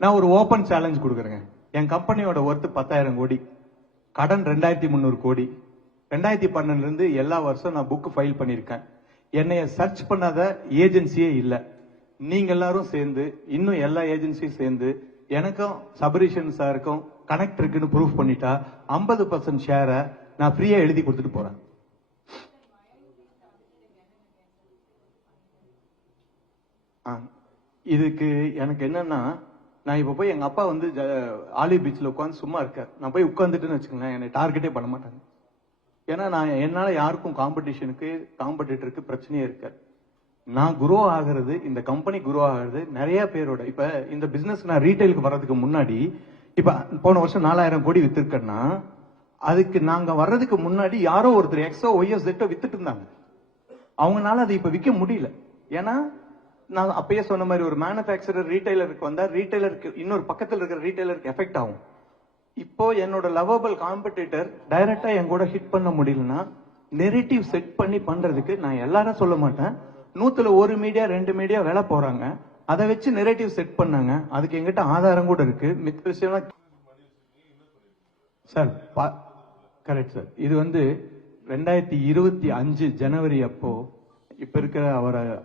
நான் ஒரு ஓபன் சேலஞ்ச் கொடுக்குறேங்க. என் கம்பெனியோட ஒர்த் 10,000 கோடி, கடன் 2,300 கோடி. 2012 இருந்து எல்லா வருஷம் நான் புக் ஃபைல் பண்ணிருக்கேன். என்னைய சர்ச் பண்ணாத ஏஜென்சியே இல்ல. நீங்க எல்லாரும் சேர்ந்து, இன்னும் எல்லா ஏஜென்சியும் சேர்ந்து எனக்கும் சபரீஷன் சாருக்கும் கனெக்ட் இருக்குன்னு ப்ரூவ் பண்ணிட்டா 50% ஷேரை நான் ஃப்ரீயா எழுதி கொடுத்துட்டு போறேன். இதுக்கு எனக்கு என்னன்னா, நான் இப்ப போய் எங்க அப்பா வந்து ஆலிவ் பீச்ல உட்காந்து சும்மா இருக்கார். நான் போய் உட்காந்துட்டுன்னு வச்சுக்கோங்களேன், என்னை டார்கெட்டே பண்ண மாட்டாங்க. ஏன்னா நான் என்னால யாருக்கும் காம்படிட்டருக்கு பிரச்சனையே இருக்காது. நான் குரோ ஆகிறது, இந்த கம்பெனி குரோ ஆகிறது நிறைய பேரோட. இப்ப இந்த பிசினஸ் நான் ரீட்டைலுக்கு வர்றதுக்கு முன்னாடி, இப்ப போன வருஷம் 4,000 கோடி வித்திருக்கேன்னா, அதுக்கு நாங்க வர்றதுக்கு முன்னாடி யாரோ ஒருத்தர் எக்ஸோ ஒய்யோ செட்டோ வித்துட்டு இருந்தாங்க. அவங்களால அதை இப்ப விற்க முடியல. ஏன்னா நான் அப்பயே சொன்ன மாதிரி ஒரு மேனுபேக்சரர் ரீட்டைலருக்கு வந்தா ரீட்டைலருக்கு இன்னொரு பக்கத்தில் இருக்கிற ரீட்டைலருக்கு எஃபெக்ட் ஆகும். இப்போ என்னோட லவபிள் காம்படிட்டர் டைரக்டா என் கூட ஹிட் பண்ண முடியலன்னா நெரேட்டிவ் செட் பண்ணி பண்றதுக்கு நான் எல்லாரும் சொல்ல மாட்டேன், 100ல 1 மீடியா 2 மீடியா வேலை போறாங்க. அதை வச்சு நெரேட்டிவ் செட் பண்ணாங்க. அதுக்கு எங்கிட்ட ஆதாரம் கூட இருக்கு. மித்த விஷயம் சார் கரெக்ட் சார். இது வந்து 2025 ஜனவரி அப்போ இப்ப இருக்கிற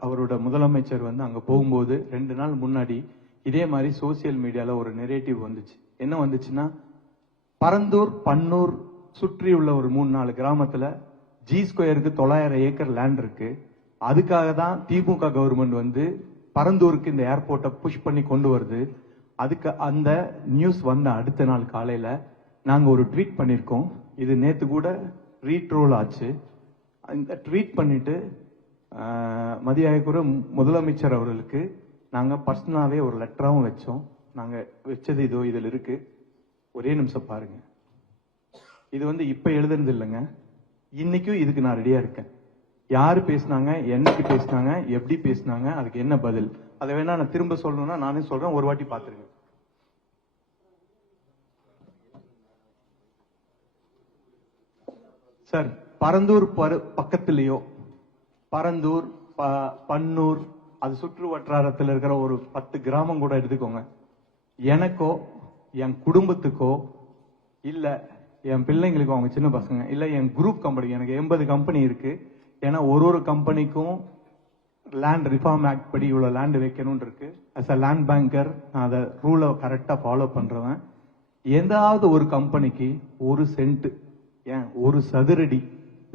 அவரோட முதலமைச்சர் வந்து அங்க போகும்போது 2 நாள் முன்னாடி இதே மாதிரி சோசியல் மீடியால ஒரு நெரேட்டிவ் வந்துச்சு. என்ன வந்துச்சுன்னா, பரந்தூர் பன்னூர் சுற்றி உள்ள ஒரு 3-4 கிராமத்துல ஜி ஸ்கொயருக்கு 900 ஏக்கர் லேண்ட் இருக்கு. அதுக்காக தான் திமுக கவர்மெண்ட் வந்து பரந்தூருக்கு இந்த ஏர்போர்ட்டை புஷ் பண்ணி கொண்டு வருது. அதுக்கு அந்த நியூஸ் வந்த அடுத்த நாள் காலையில நாங்க ஒரு ட்வீட் பண்ணிருக்கோம். இது நேத்து கூட ரீட்ரோல் ஆச்சு. இந்த ட்வீட் பண்ணிட்டு மதியாயக்குற முதலமைச்சர் அவர்களுக்கு நாங்க பர்சனலாவே ஒரு லெட்டராவும் வச்சோம். நாங்க வச்சது இதோ இதுல இருக்கு. ஒரே நிமிஷம் பாருங்க. இது வந்து இப்ப எழுதுனது இல்லைங்க, இன்னைக்கும் இதுக்கு நான் ரெடியா இருக்கேன். யாரு பேசினாங்க, என்னைக்கு பேசினாங்க, எப்படி பேசினாங்க, அதுக்கு என்ன பதில், அதை வேணா நான் திரும்ப சொல்லணும்னா நானே சொல்றேன், ஒரு வாட்டி பாத்துருங்க. சார், பரந்தூர் பக்கத்திலேயோ, பரந்தூர் பன்னூர் அது சுற்று வட்டாரத்தில் இருக்கிற ஒரு 10 கிராமம் கூட எடுத்துக்கோங்க, எனக்கோ என் குடும்பத்துக்கோ இல்ல என் பிள்ளைங்களுக்கோ, அவங்க சின்ன பசங்க இல்ல என் குரூப் கம்பெனி, எனக்கு 80 கம்பெனி இருக்கு. ஏன்னா ஒரு கம்பெனிக்கும் லேண்ட் ரிஃபார்ம் ஆக்ட் படி இவ்வளவு லேண்ட் வைக்கணும்னு இருக்கு. அஸ் அ லேண்ட் பேங்கர் நான் அதை ரூலை கரெக்டா ஃபாலோ பண்றவன். ஏதாவது ஒரு கம்பெனிக்கு 1 சென்ட், ஏன் 1 சதுரடி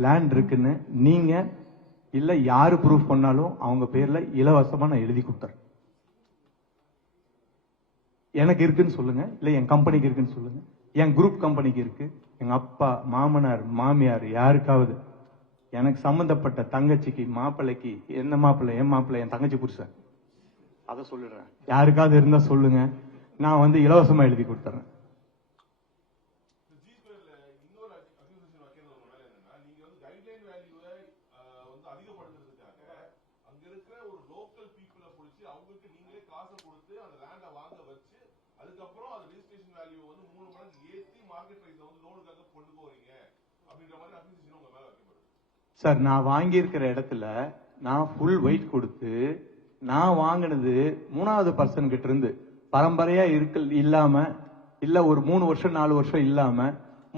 லேண்ட் இருக்குன்னு நீங்க இல்ல யாரு ப்ரூஃப் பண்ணாலும் அவங்க பேர்ல இலவசமா நான் எழுதி கொடுத்துறேன். எனக்கு இருக்குன்னு சொல்லுங்க, இல்ல என் கம்பெனிக்கு இருக்குன்னு சொல்லுங்க, என் குரூப் கம்பெனிக்கு இருக்கு, எங்க அப்பா மாமனார் மாமியார் யாருக்காவது, எனக்கு சம்பந்தப்பட்ட தங்கச்சிக்கு மாப்பிள்ளைக்கு, என்ன மாப்பிள்ளை, என் மாப்பிள்ளை, என் தங்கச்சி புருஷன், அதை சொல்லிடுறேன். யாருக்காவது இருந்தா சொல்லுங்க, நான் வந்து இலவசமா எழுதி கொடுத்துறேன். சார், நான் வாங்கி இருக்கிற இடத்துல நான் ஃபுல் வெயிட் கொடுத்து நான் வாங்கினது 3வது பர்சன் கிட்ட இருந்து பரம்பரையா இல்லாம, இல்ல ஒரு 3 வருஷம் 4 வருஷம் இல்லாம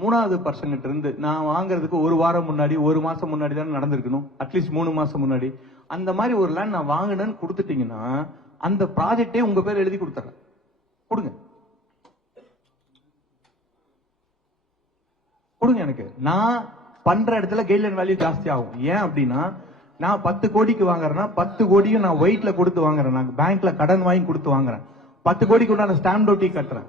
3வது பர்சன் கிட்ட இருந்து நான் வாங்குறதுக்கு 1 வாரம் முன்னாடி 1 மாசம் முன்னாடி தான் நடந்திருக்கணும், அட்லீஸ்ட் 3 மாசம் முன்னாடி. அந்த மாதிரி ஒரு லேண்ட் நான் வாங்கினேன்னு கொடுத்துட்டீங்கன்னா அந்த ப்ராஜெக்டே உங்க பேர் எழுதி கொடுத்துறேன். கொடுங்க கொடுங்க. எனக்கு நான் பண்ற இடத்துல கைட்லைன் வேல்யூ ஜாஸ்தி ஆகும். ஏன் அப்படின்னா, நான் 10 கோடிக்கு வாங்குறேன்னா 10 கோடியும் நான் வெயிட்ல கொடுத்து வாங்குறேன், நான் பேங்க்ல கடன் வாங்கி கொடுத்து வாங்குறேன். 10 கோடிக்கு நான் ஸ்டாம்ப் டியூட்டி கட்டுறேன்.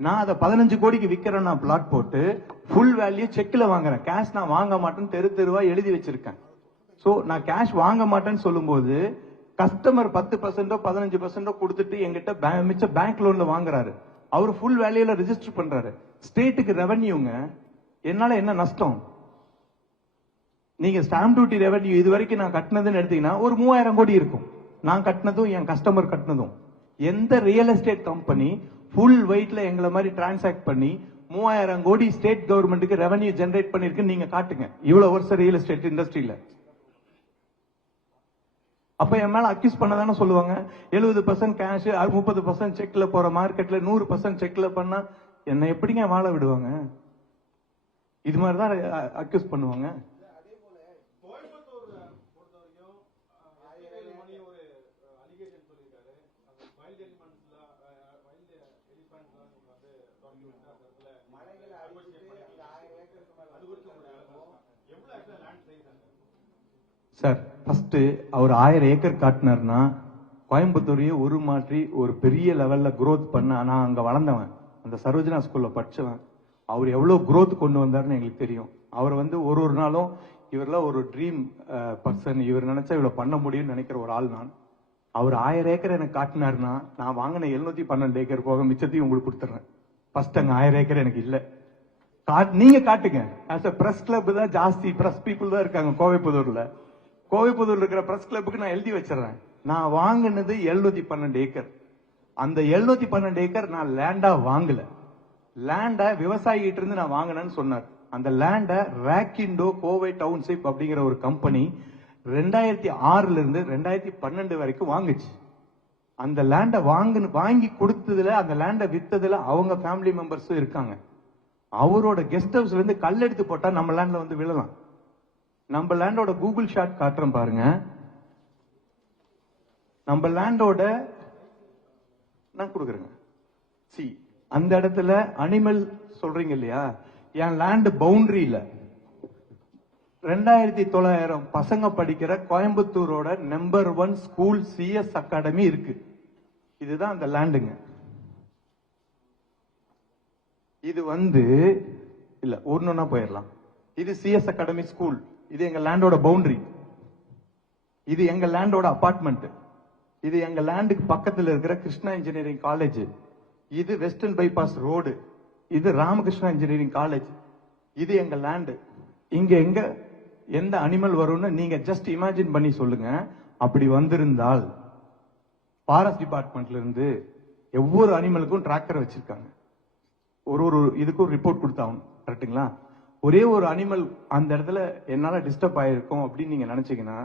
நான் அதை 15 கோடிக்கு விற்கிறேன். நான் பிளாட் போட்டு ஃபுல் வேல்யூ செக்ல வாங்குறேன். கேஷ் நான் வாங்க மாட்டேன்னு தெருவா எழுதி வச்சிருக்கேன். சோ நான் கேஷ் வாங்க மாட்டேன்னு சொல்லும் போது கஸ்டமர் 10% 15% கொடுத்துட்டு எங்கிட்ட மிச்ச பேங்க் லோன்ல வாங்குறாரு. அவர் ஃபுல் வேல்யூல ரெஜிஸ்டர் பண்றாரு. ஸ்டேட்டுக்கு ரெவன்யூங்க, என்னால என்ன நஷ்டம்? நீங்க ஸ்டாம்ப் டியூட்டி ரெவன்யூ இது வரைக்கும் நான் கட்டினதுன்னு எடுத்தீங்கன்னா ஒரு 3000 கோடி இருக்கும். நான் கட்டினதும் என் கஸ்டமர் கட்டினதும். எந்த ரியல் எஸ்டேட் கம்பெனி ஃபுல் வெயிட்ல எங்களை மாதிரி டிரான்சாக்ட் பண்ணி 3000 கோடி ஸ்டேட் கவர்மெண்ட்டுக்கு ரெவன்யூ ஜெனரேட் பண்ணிருக்கு நீங்க காட்டுங்க. இவ்வளவு வருஷம் ரியல் எஸ்டேட் இண்டஸ்ட்ரியில அப்ப என் மேல அக்யூஸ் பண்ணதானே சொல்லுவாங்க. 70% கேஷ், 30% செக்ல போற மார்க்கெட்ல 100% செக்ல பண்ணா என்ன எப்படிங்க வாழ விடுவாங்க? இது மாதிரிதான் அக்யூஸ் பண்ணுவாங்க. சார், ஃபர்ஸ்ட் அவர் 1000 ஏக்கர் காட்டினார்னா கோயம்புத்தூரையே உருமாற்றி ஒரு பெரிய லெவல்ல growth பண்ண. நான் அங்க வளர்ந்தவன், அந்த சரோஜனா ஸ்கூல்ல படிச்சவன். அவர் எவ்வளவு growth கொண்டு வந்தாருன்னு எங்களுக்கு தெரியும். அவர் ஒரு நாளும் இவரெல்லாம் ஒரு ட்ரீம் பர்சன், இவர் நினைச்சா இவ்வளவு பண்ண முடியும்னு நினைக்கிற ஒரு ஆள் நான். அவர் 1000 ஏக்கர் எனக்கு காட்டினாருன்னா நான் வாங்கின 712 ஏக்கர் போக மிச்சத்தையும் உங்களுக்கு கொடுத்துறேன். ஃபர்ஸ்ட் அங்க 1000 ஏக்கர் எனக்கு இல்ல. நீங்க காட்டுங்க. ஆஸ் அ பிரஸ் கிளப் தான் ஜாஸ்தி பிரஸ் பீப்புள் தான் இருக்காங்க கோவைப்புதூர்ல. கோவைப்புதூர்ல இருக்கிற பிரஸ் கிளப்புக்கு நான் எழுதி வச்சிடறேன். நான் வாங்கினது 712 ஏக்கர். அந்த 712 ஏக்கர் நான் லேண்டா வாங்கல. லேண்ட விவசாயிகிட்ட இருந்து நான் வாங்கினேன்னு சொன்னார். அந்த லேண்ட ராக்கிண்டோ கோவை டவுன்ஷிப் அப்படிங்கிற ஒரு கம்பெனி 2006ல இருந்து 2012 வரைக்கும் வாங்குச்சு. அந்த லேண்ட வாங்கி கொடுத்ததுல, அந்த லேண்ட வித்ததுல அவங்க ஃபேமிலி மெம்பர்ஸும் இருக்காங்க. அவரோட கெஸ்ட் ஹவுஸ்ல இருந்து கல் எடுத்து போட்டா நம்ம லேண்ட்ல வந்து விழலாம். நம்ம லேண்டோட கூகுள் ஷாட் காட்டுறோம் பாருங்க. நம்ம லேண்டோட நான் கொடுக்குறேங்க. சி, அந்த இடத்துல அனிமல் சொல்றீங்க இல்லையா, என் லேண்ட் பவுண்டரி இல்ல. 2900 பசங்க படிக்கிற கோயம்புத்தூரோட நம்பர் 1 ஸ்கூல் CS அகாடமி இருக்கு. இதுதான் அந்த லேண்டுங்க. இது இல்ல ஒண்ணுன்னா போயிடலாம். இது CS அகாடமி ஸ்கூல். இது எங்க லேண்டோட பவுண்டரி. இது எங்க லேண்டோட அபார்ட்மெண்ட். இது எங்க லேண்டுக்கு பக்கத்துல இருக்கிற கிருஷ்ணா இன்ஜினியரிங் காலேஜ். இது வெஸ்டர்ன் பைபாஸ் ரோடு. இது ராமகிருஷ்ணா இன்ஜினியரிங் காலேஜ். இது எங்க லேண்டு. இங்க எந்த அனிமல் வரும்னு நீங்க ஜஸ்ட் இமேஜின் பண்ணி சொல்லுங்க. அப்படி வந்திருந்தால் ஃபாரஸ்ட் டிபார்ட்மெண்ட்ல இருந்து ஒவ்வொரு அனிமலுக்கும் டிராக்கர் வச்சிருக்காங்க. ஒரு இதுக்கும் ரிப்போர்ட் கொடுத்தாங்க. கரெக்டுங்களா? ஒரே ஒரு அனிமல் அந்த இடத்துல என்னால டிஸ்டர்ப் ஆயிருக்கும் அப்படின்னு நீங்க நினைச்சீங்கன்னா,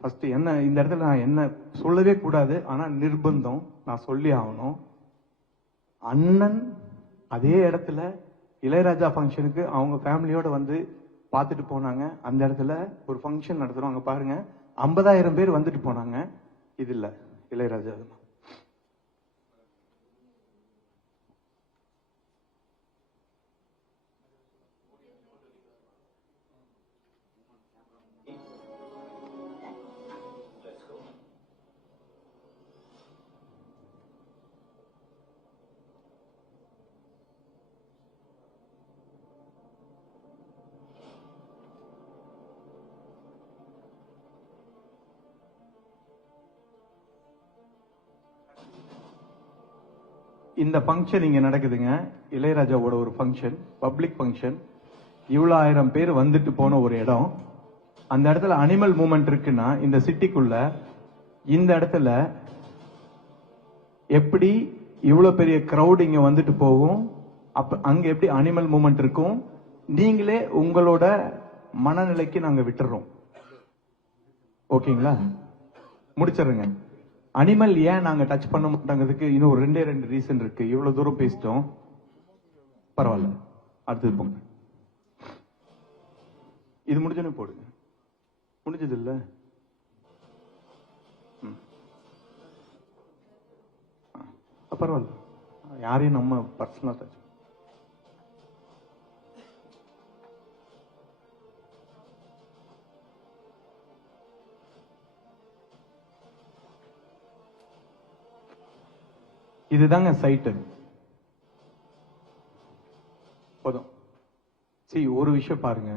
ஃபர்ஸ்ட் என்ன இந்த இடத்துல நான் என்ன சொல்லவே கூடாது. ஆனா நிர்பந்தம், நான் சொல்லி ஆகணும். அண்ணன் அதே இடத்துல இளையராஜா ஃபங்க்ஷனுக்கு அவங்க ஃபேமிலியோட பார்த்துட்டு போனாங்க. அந்த இடத்துல ஒரு ஃபங்க்ஷன் நடத்துறோம். அங்க பாருங்க, 50,000 பேர் வந்துட்டு போனாங்க. இது இல்ல இளையராஜா. இந்த ஃபங்க்ஷன் இங்க நடக்குதுங்க. இளையராஜாவோட ஒரு ஃபங்க்ஷன், பப்ளிக் ஃபங்க்ஷன். இவ்வளவு 1000 பேர் வந்துட்டு போன ஒரு இடம். அந்த இடத்துல அனிமல் மூவ்மெண்ட் இருக்குன்னா, இந்த சிட்டிக்குள்ள இந்த இடத்துல எப்படி இவ்வளவு பெரிய கிரௌட் இங்க வந்துட்டு போகும், அப்ப அங்க எப்படி அனிமல் மூவ்மெண்ட் இருக்கும். நீங்களே உங்களோட மனநிலைக்கு நாங்க விட்டுறோம். ஓகேங்களா? முடிச்சிடுறேங்க. அனிமல் ஏன் நாங்க டச் பண்ண மாட்டாங்கிறதுக்கு இன்னும் 2 ரீசன் இருக்கு. இவ்வளவு தூரம் பேசிட்டோம், பரவாயில்ல, அடுத்தது போங்க. இது முடிஞ்சோன்னு போடுங்க. முடிஞ்சது இல்ல? பரவாயில்ல, யாரையும் நம்ம பர்சனலா டச். இதுதாங்க சைட்டு. போதும். சரி, ஒரு விஷயம் பாருங்க.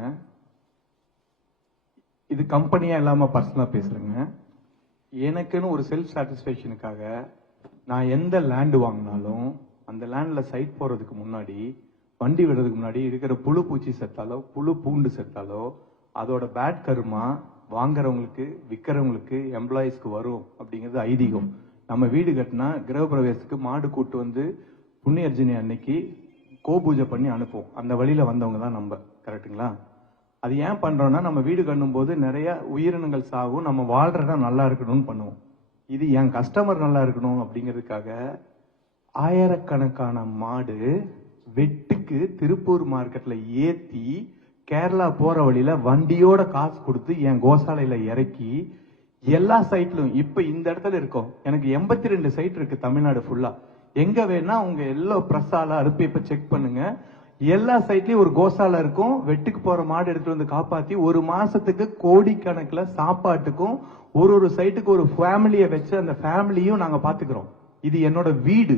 இது கம்பெனியா இல்லாம பர்சனலா பேசுறேங்க. எனக்குன்னு ஒரு செல்ஃப் சாட்டிஸ்பேக்ஷனுக்காக நான் எந்த லேண்ட் வாங்கினாலும் அந்த லேண்ட்ல சைட் போறதுக்கு முன்னாடி, வண்டி விடுறதுக்கு முன்னாடி இருக்கிற புழு பூச்சி செத்தாலோ புழு பூண்டு செத்தாலோ அதோட பேட் கருமா வாங்குறவங்களுக்கு விற்கிறவங்களுக்கு எம்ப்ளாயிஸ்க்கு வரும் அப்படிங்கிறது ஐதீகம். நம்ம வீடு கட்டினா கிரகப்பிரவேசத்துக்கு மாடு கூட்டு புண்ணியர்ஜினி அன்னைக்கு கோபூஜை பண்ணி அனுப்புவோம். அந்த வழியில வந்தவங்க தான் நம்ம. கரெக்டுங்களா? அது ஏன் பண்றோம்னா நம்ம வீடு கட்டும் போது நிறைய உயிரினங்கள் சாகும், நம்ம வாழ்ற இடம் நல்லா இருக்கணும்னு பண்ணுவோம். இது என் கஸ்டமர் நல்லா இருக்கணும் அப்படிங்கிறதுக்காக ஆயிரக்கணக்கான மாடு வெட்டுக்கு திருப்பூர் மார்க்கெட்ல ஏத்தி கேரளா போற வழியில வண்டியோட காசு கொடுத்து என் கோசாலையில இறக்கி எல்லா சைட்லும் இப்ப இந்த இடத்துல இருக்கோம். எனக்கு 82 சைட் இருக்கு தமிழ்நாடு ஃபுல்லா. எங்க வேணா உங்க எல்லா பிரசால அறுப்பை செக் பண்ணுங்க. எல்லா சைட்லயும் ஒரு கோசாலை இருக்கும். வெட்டுக்கு போற மாடு எடுத்துட்டு வந்து காப்பாத்தி ஒரு மாசத்துக்கு கோடிக்கணக்கில் சாப்பாட்டுக்கும் ஒரு சைட்டுக்கு ஒரு ஃபேமிலியை வச்சு அந்த ஃபேமிலியும் நாங்க பாத்துக்கிறோம். இது என்னோட வீடு.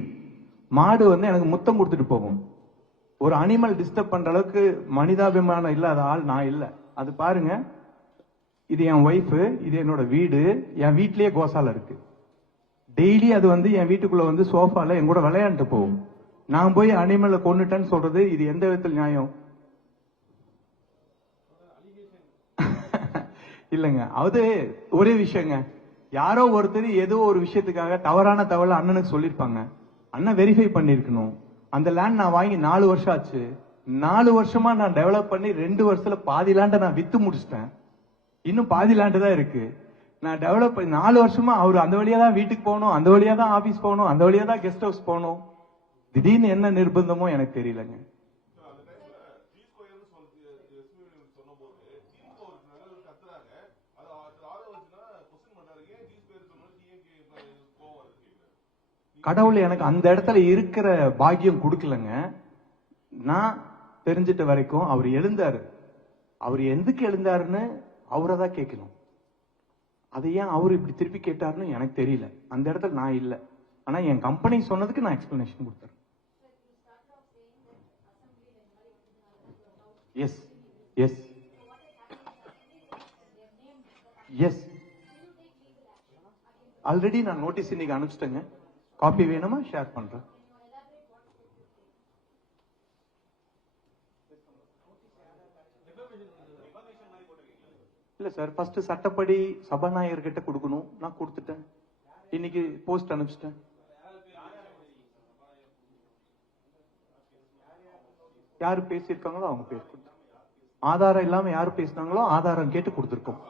மாடு வந்து எனக்கு முத்தம் கொடுத்துட்டு போகும். ஒரு அனிமல் டிஸ்டர்ப் பண்ற அளவுக்கு மனிதாபிமானம் இல்லாத ஆள் நான் இல்ல. அது பாருங்க, இது என் ஒய்ஃப், இது என்னோட வீடு. என் வீட்லயே கோசாலை இருக்கு. டெய்லி அது வந்து என் வீட்டுக்குள்ள வந்து சோஃபால என் கூட விளையாண்டுட்டு போகும். நான் போய் அனிமலை கொன்னுட்டேன்னு சொல்றது இது எந்த விதத்தில் நியாயம்? இல்லங்க, அது ஒரே விஷயங்க. யாரோ ஒருத்தர் ஏதோ ஒரு விஷயத்துக்காக தவறான தகவல் அண்ணனுக்கு சொல்லிருப்பாங்க. அண்ணன் வெரிஃபை பண்ணிருக்கணும். அந்த லேண்ட் நான் வாங்கி 4 வருஷம் ஆச்சு. 4 வருஷமா நான் டெவலப் பண்ணி 2 வருஷத்துல பாதி லேண்டை நான் வித்து முடிச்சிட்டேன். இன்னும் பாதி லேண்டு தான் இருக்கு. நான் டெவலப் பண்ணி 4 வருஷமா அவரு அந்த வழியா தான் வீட்டுக்கு போகணும், அந்த வழியா தான் ஆபீஸ் போகணும், அந்த வழியா தான் கெஸ்ட் ஹவுஸ் போகணும். திடீர்னு என்ன நிர்பந்தமோ எனக்கு தெரியலங்க. கடவுள் எனக்கு அந்த இடத்துல இருக்கிற பாக்கியம் கொடுக்கலங்க. நான் தெரிஞ்சிட்ட வரைக்கும் அவர் எழுந்தாரு. அவர் எதுக்கு எழுந்தாருன்னு அவரை தான் கேட்கணும். அது ஏன் அவர் இப்படி திருப்பி கேட்டாருன்னு எனக்கு தெரியல. அந்த இடத்துல நான் இல்ல. ஆனா என் கம்பெனி சொன்னதுக்கு நான் எக்ஸ்பிளனேஷன் கொடுத்தேன். எஸ் எஸ் எஸ் ஆல்ரெடி நான் நோட்டீஸ் இன்னைக்கு அனுப்பிச்சிட்டேங்க. காப்பி வேணுமா ஷேர் பண்றேன். இல்ல சார், ஃபர்ஸ்ட் சட்டப்படி சபாநாயகர் கிட்ட கொடுக்கணும். நான் கொடுத்துட்டேன். இன்னைக்கு போஸ்ட் அனுப்பிச்சிட்டேன். யாரு பேசியிருக்காங்களோ அவங்க பேர் கொடுத்து, ஆதாரம் இல்லாம யாரு பேசினாங்களோ ஆதாரம் கேட்டு கொடுத்திருக்கோம்.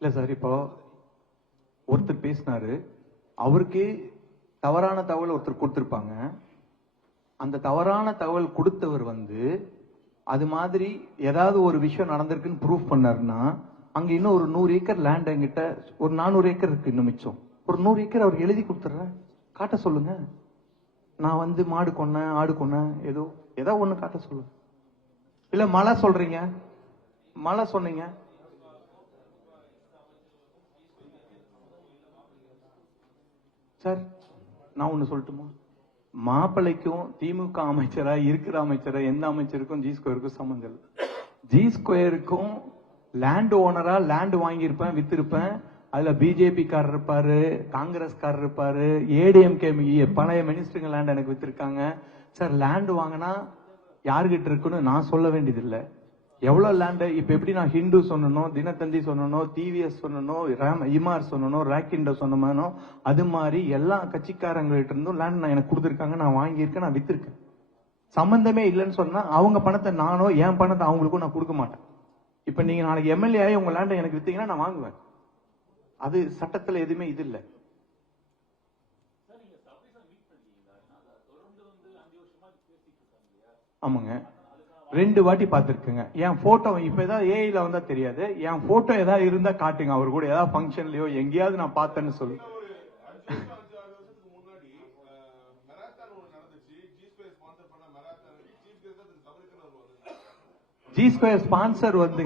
இல்ல சார், இப்போ ஒருத்தர் பேசினாரு, அவருக்கு தவறான தகவல் ஒருத்தர் கொடுத்திருப்பாங்க. அந்த தவறான தகவல் கொடுத்தவர் வந்து அது மாதிரி ஏதாவது ஒரு விஷயம் நடந்திருக்குன்னு ப்ரூவ் பண்ணாருன்னா, அங்க இன்னும் ஒரு 100 ஏக்கர் லேண்ட் என்கிட்ட ஒரு 400 ஏக்கர் இருக்கு இன்னும் மிச்சம். ஒரு 100 ஏக்கர் அவருக்கு எழுதி கொடுத்துறேன், காட்ட சொல்லுங்க. நான் வந்து மாடு கொன்னேன், ஆடு கொன்னேன், ஏதோ ஒண்ணு காட்ட சொல்லுங்க. இல்ல மழை சொல்றீங்க, மழை சொன்னீங்க. சார் நான் ஒண்ணு சொல்லட்டுமா? மாப்பிள்ளைக்கும் திமுக அமைச்சரா இருக்கிற அமைச்சரா எந்த அமைச்சருக்கும் ஜி ஸ்கொயருக்கும் சம்பந்தம் இல்லை. ஜி ஸ்கொயருக்கும் லேண்ட் ஓனரா லேண்ட் வாங்கியிருப்பேன், வித்திருப்பேன். அதுல பிஜேபி காரர் இருப்பாரு, காங்கிரஸ் காரர் இருப்பாரு, ஏடிஎம்கே பழைய மினிஸ்டருங்க லேண்ட் எனக்கு வித்திருக்காங்க. சார் லேண்ட் வாங்கினா யாருகிட்ட இருக்குன்னு நான் சொல்ல வேண்டியது இல்லை. எவ்வளவு லேண்ட் இப்ப எப்படி நான் ஹிந்து சொன்னனோ, தினத்தந்தி சொன்னனோ, டிவிஎஸ் சொன்னனோ, இமார் சொன்னனோ, ராக்கிண்டோ சொன்னமானோ, அது மாதிரி எல்லா கட்சிக்காரங்கள்ட்ட இருந்தும் லேண்ட் நான் எனக்கு கொடுத்துருக்காங்க, நான் வாங்கியிருக்கேன், நான் வித்திருக்கேன். சம்பந்தமே இல்லைன்னு சொன்னா அவங்க பணத்தை நானோ என் பணத்தை அவங்களுக்கும் நான் கொடுக்க மாட்டேன். இப்ப நீங்க நாளைக்கு எம்எல்ஏ ஆகி உங்க லேண்டை எனக்கு வித்தீங்கன்னா நான் வாங்குவேன். அது சட்டத்துல எதுவுமே இது இல்லை. ஆமாங்க, 2 வாட்டி பார்த்திருக்குங்க. என் போட்டோ இப்ப ஏதாவது ஏஐல வந்தா தெரியாது. என் போட்டோ ஏதாவது இருந்தா காட்டுங்க. அவர் கூட ஏதாவது ஃபங்க்ஷன்லயோ எங்கேயாவது நான் பார்த்தேன்னு சொல்லு. ஜி ஸ்கொயர் ஸ்பான்சர் வந்து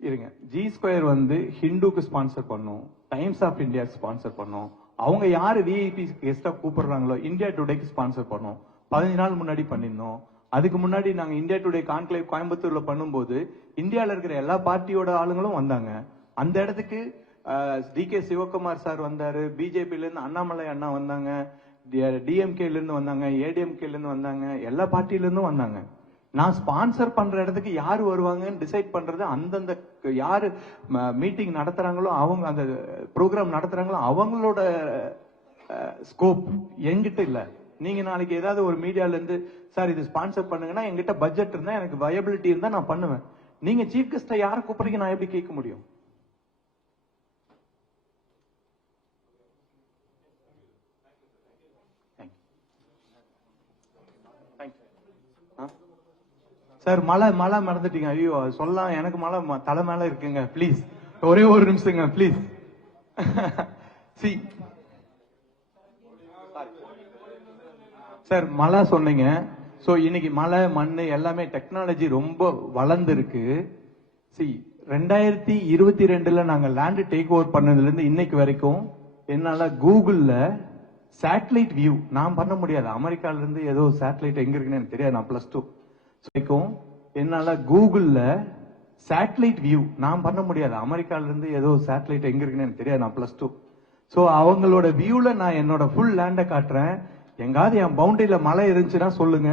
இருங்க, ஜி ஸ்கொயர் வந்து ஹிந்துக்கு ஸ்பான்சர் பண்ணும், டைம்ஸ் ஆஃப் இந்தியா ஸ்பான்சர் பண்ணும், அவங்க யாரு விஐபி கெஸ்டா கூப்பிடுறாங்களோ இந்தியா டுடேக்கு ஸ்பான்சர் பண்ணோம். 15 நாள் முன்னாடி பண்ணிருந்தோம். அதுக்கு முன்னாடி நாங்க இந்தியா டுடே கான்க்ளேவ் கோயம்புத்தூர்ல பண்ணும்போது இந்தியால இருக்கிற எல்லா பார்ட்டியோட ஆளுங்களும் வந்தாங்க. அந்த இடத்துக்கு டி.கே. சிவகுமார் சார் வந்தாரு, பிஜேபில இருந்து அண்ணாமலை அண்ணா வந்தாங்க, டிஎம்கேல இருந்து வந்தாங்க, ஏடிஎம்கேல இருந்து வந்தாங்க, எல்லா பார்ட்டில இருந்தும் வந்தாங்க. நான் ஸ்பான்சர் பண்ற இடத்துக்கு யாரு வருவாங்கன்னு டிசைட் பண்றது அந்தந்த யாரு மீட்டிங் நடத்துறாங்களோ அவங்க அந்த ப்ரோக்ராம் நடத்துறாங்களோ அவங்களோட ஸ்கோப் என்கிட்ட இல்ல. நீங்க நாளைக்கு ஏதாவது ஒரு மீடியால இருந்து சார் இது ஸ்பான்சர் பண்ணுங்கன்னா என்கிட்ட பட்ஜெட் இருந்தா எனக்கு வயபிலிட்டி இருந்தா நான் பண்ணுவேன். நீங்க சீஃப் கெஸ்டா யாரை கூப்பிடுறீங்க நான் எப்படி கேட்க முடியும்? சார் மழை மழை மறந்துட்டீங்க. ஐயோ சொல்லலாம், எனக்கு மழை தலை மேல இருக்குங்க. ப்ளீஸ் ஒரே ஒரு நிமிஷங்க ப்ளீஸ். சி சார் மழை சொன்னீங்க. சோ இன்னைக்கு மழை மண்ணு எல்லாமே டெக்னாலஜி ரொம்ப வளர்ந்து இருக்கு. சி 2022ல நாங்க லேண்ட் டேக் ஓவர் பண்ணதுல இருந்து இன்னைக்கு வரைக்கும் என்னால கூகுள்ல சேட்டலைட் வியூ நான் பண்ண முடியாது. அமெரிக்கால இருந்து ஏதோ சேட்டலைட் எங்க இருக்குன்னு எனக்கு தெரியாது. நான் +2 என்னால கூகுள்ல சேட்டலைட் வியூ நான் பண்ண முடியாது. அமெரிக்கால இருந்து ஏதோ சேட்டலைட் எங்க இருக்குன்னு எனக்கு தெரியாது. நான் +2. சோ அவங்களோட வியூல நான் என்னோட ஃபுல் லேண்ட காட்டுறேன். எங்காவது என் பவுண்டரியில மலை இருந்துச்சுன்னா சொல்லுங்க.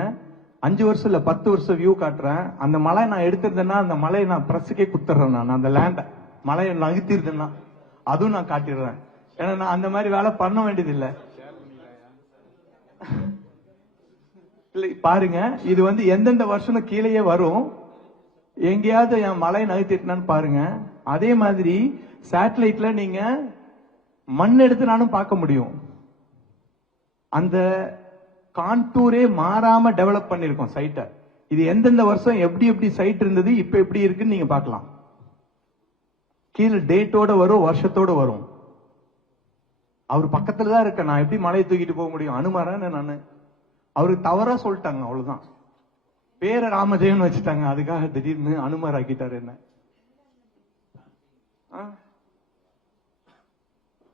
5 வருஷம் இல்ல 10 வருஷம் வியூ காட்டுறேன். அந்த மலை நான் எடுத்திருந்தேன்னா அந்த மலையை நான் பிரஸுக்கே குத்துறேன். நான் அந்த லேண்ட மலையை நகர்த்திருந்தேன்னா அதுவும் நான் காட்டிடுறேன். ஏன்னா நான் அந்த மாதிரி வேலை பண்ண வேண்டியது இல்லை. பாருங்க இது வந்து எந்தெந்த வருஷம் கீழேயே வரும். எங்கேயாவது என் மலை நகர்த்திட்டான்னு பாருங்க. அதே மாதிரி சேட்டலைட்ல நீங்க மண் எடுத்துனாலும் பார்க்க முடியும். அந்த கான்டூரே மாறாம டெவலப் பண்ணிருக்கோம் சைட்டை. இது எந்தெந்த வருஷம் எப்படி எப்படி சைட் இருந்தது இப்ப எப்படி இருக்குன்னு நீங்க பார்க்கலாம். கீழே டேட்டோட வரும், வருஷத்தோட வரும். அவர் பக்கத்துல தான் இருக்க, நான் எப்படி மலையை தூக்கிட்டு போக முடியும்? அனுமாரன் நானு. அவருக்கு தவறா சொல்லிட்டாங்க, அவ்வளவுதான். பேரை ராமஜெயன் வச்சுட்டாங்க, அதுக்காக திடீர்னு அனுமார் ஆக்கிட்டாரு என்ன.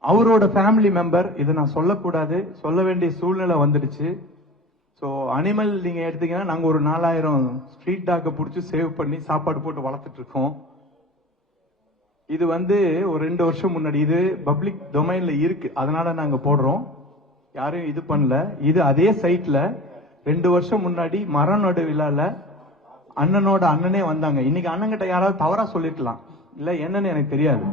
அவரோட ஃபேமிலி மெம்பர். இதை நான் சொல்லக்கூடாது, சொல்ல வேண்டிய சூழ்நிலை வந்துடுச்சு. சோ அனிமல் நீங்க எடுத்தீங்கன்னா நாங்க ஒரு 4000 ஸ்ட்ரீட் டாக்க புடிச்சு சேவ் பண்ணி சாப்பாடு போட்டு வளர்த்துட்டு இருக்கோம். இது வந்து ஒரு 2 வருஷம் முன்னாடி இது பப்ளிக் டொமைன்ல இருக்கு, அதனால நாங்க போடுறோம். யாரும் இது பண்ணல. இது அதே சைட்ல 2 வருஷம் முன்னாடி மரம் நடு விழால அண்ணனோட அண்ணனே வந்தாங்க. இன்னைக்கு அண்ணன் கிட்ட யாராவது தவறா சொல்லிருக்கலாம், இல்ல என்னன்னு எனக்கு தெரியாது.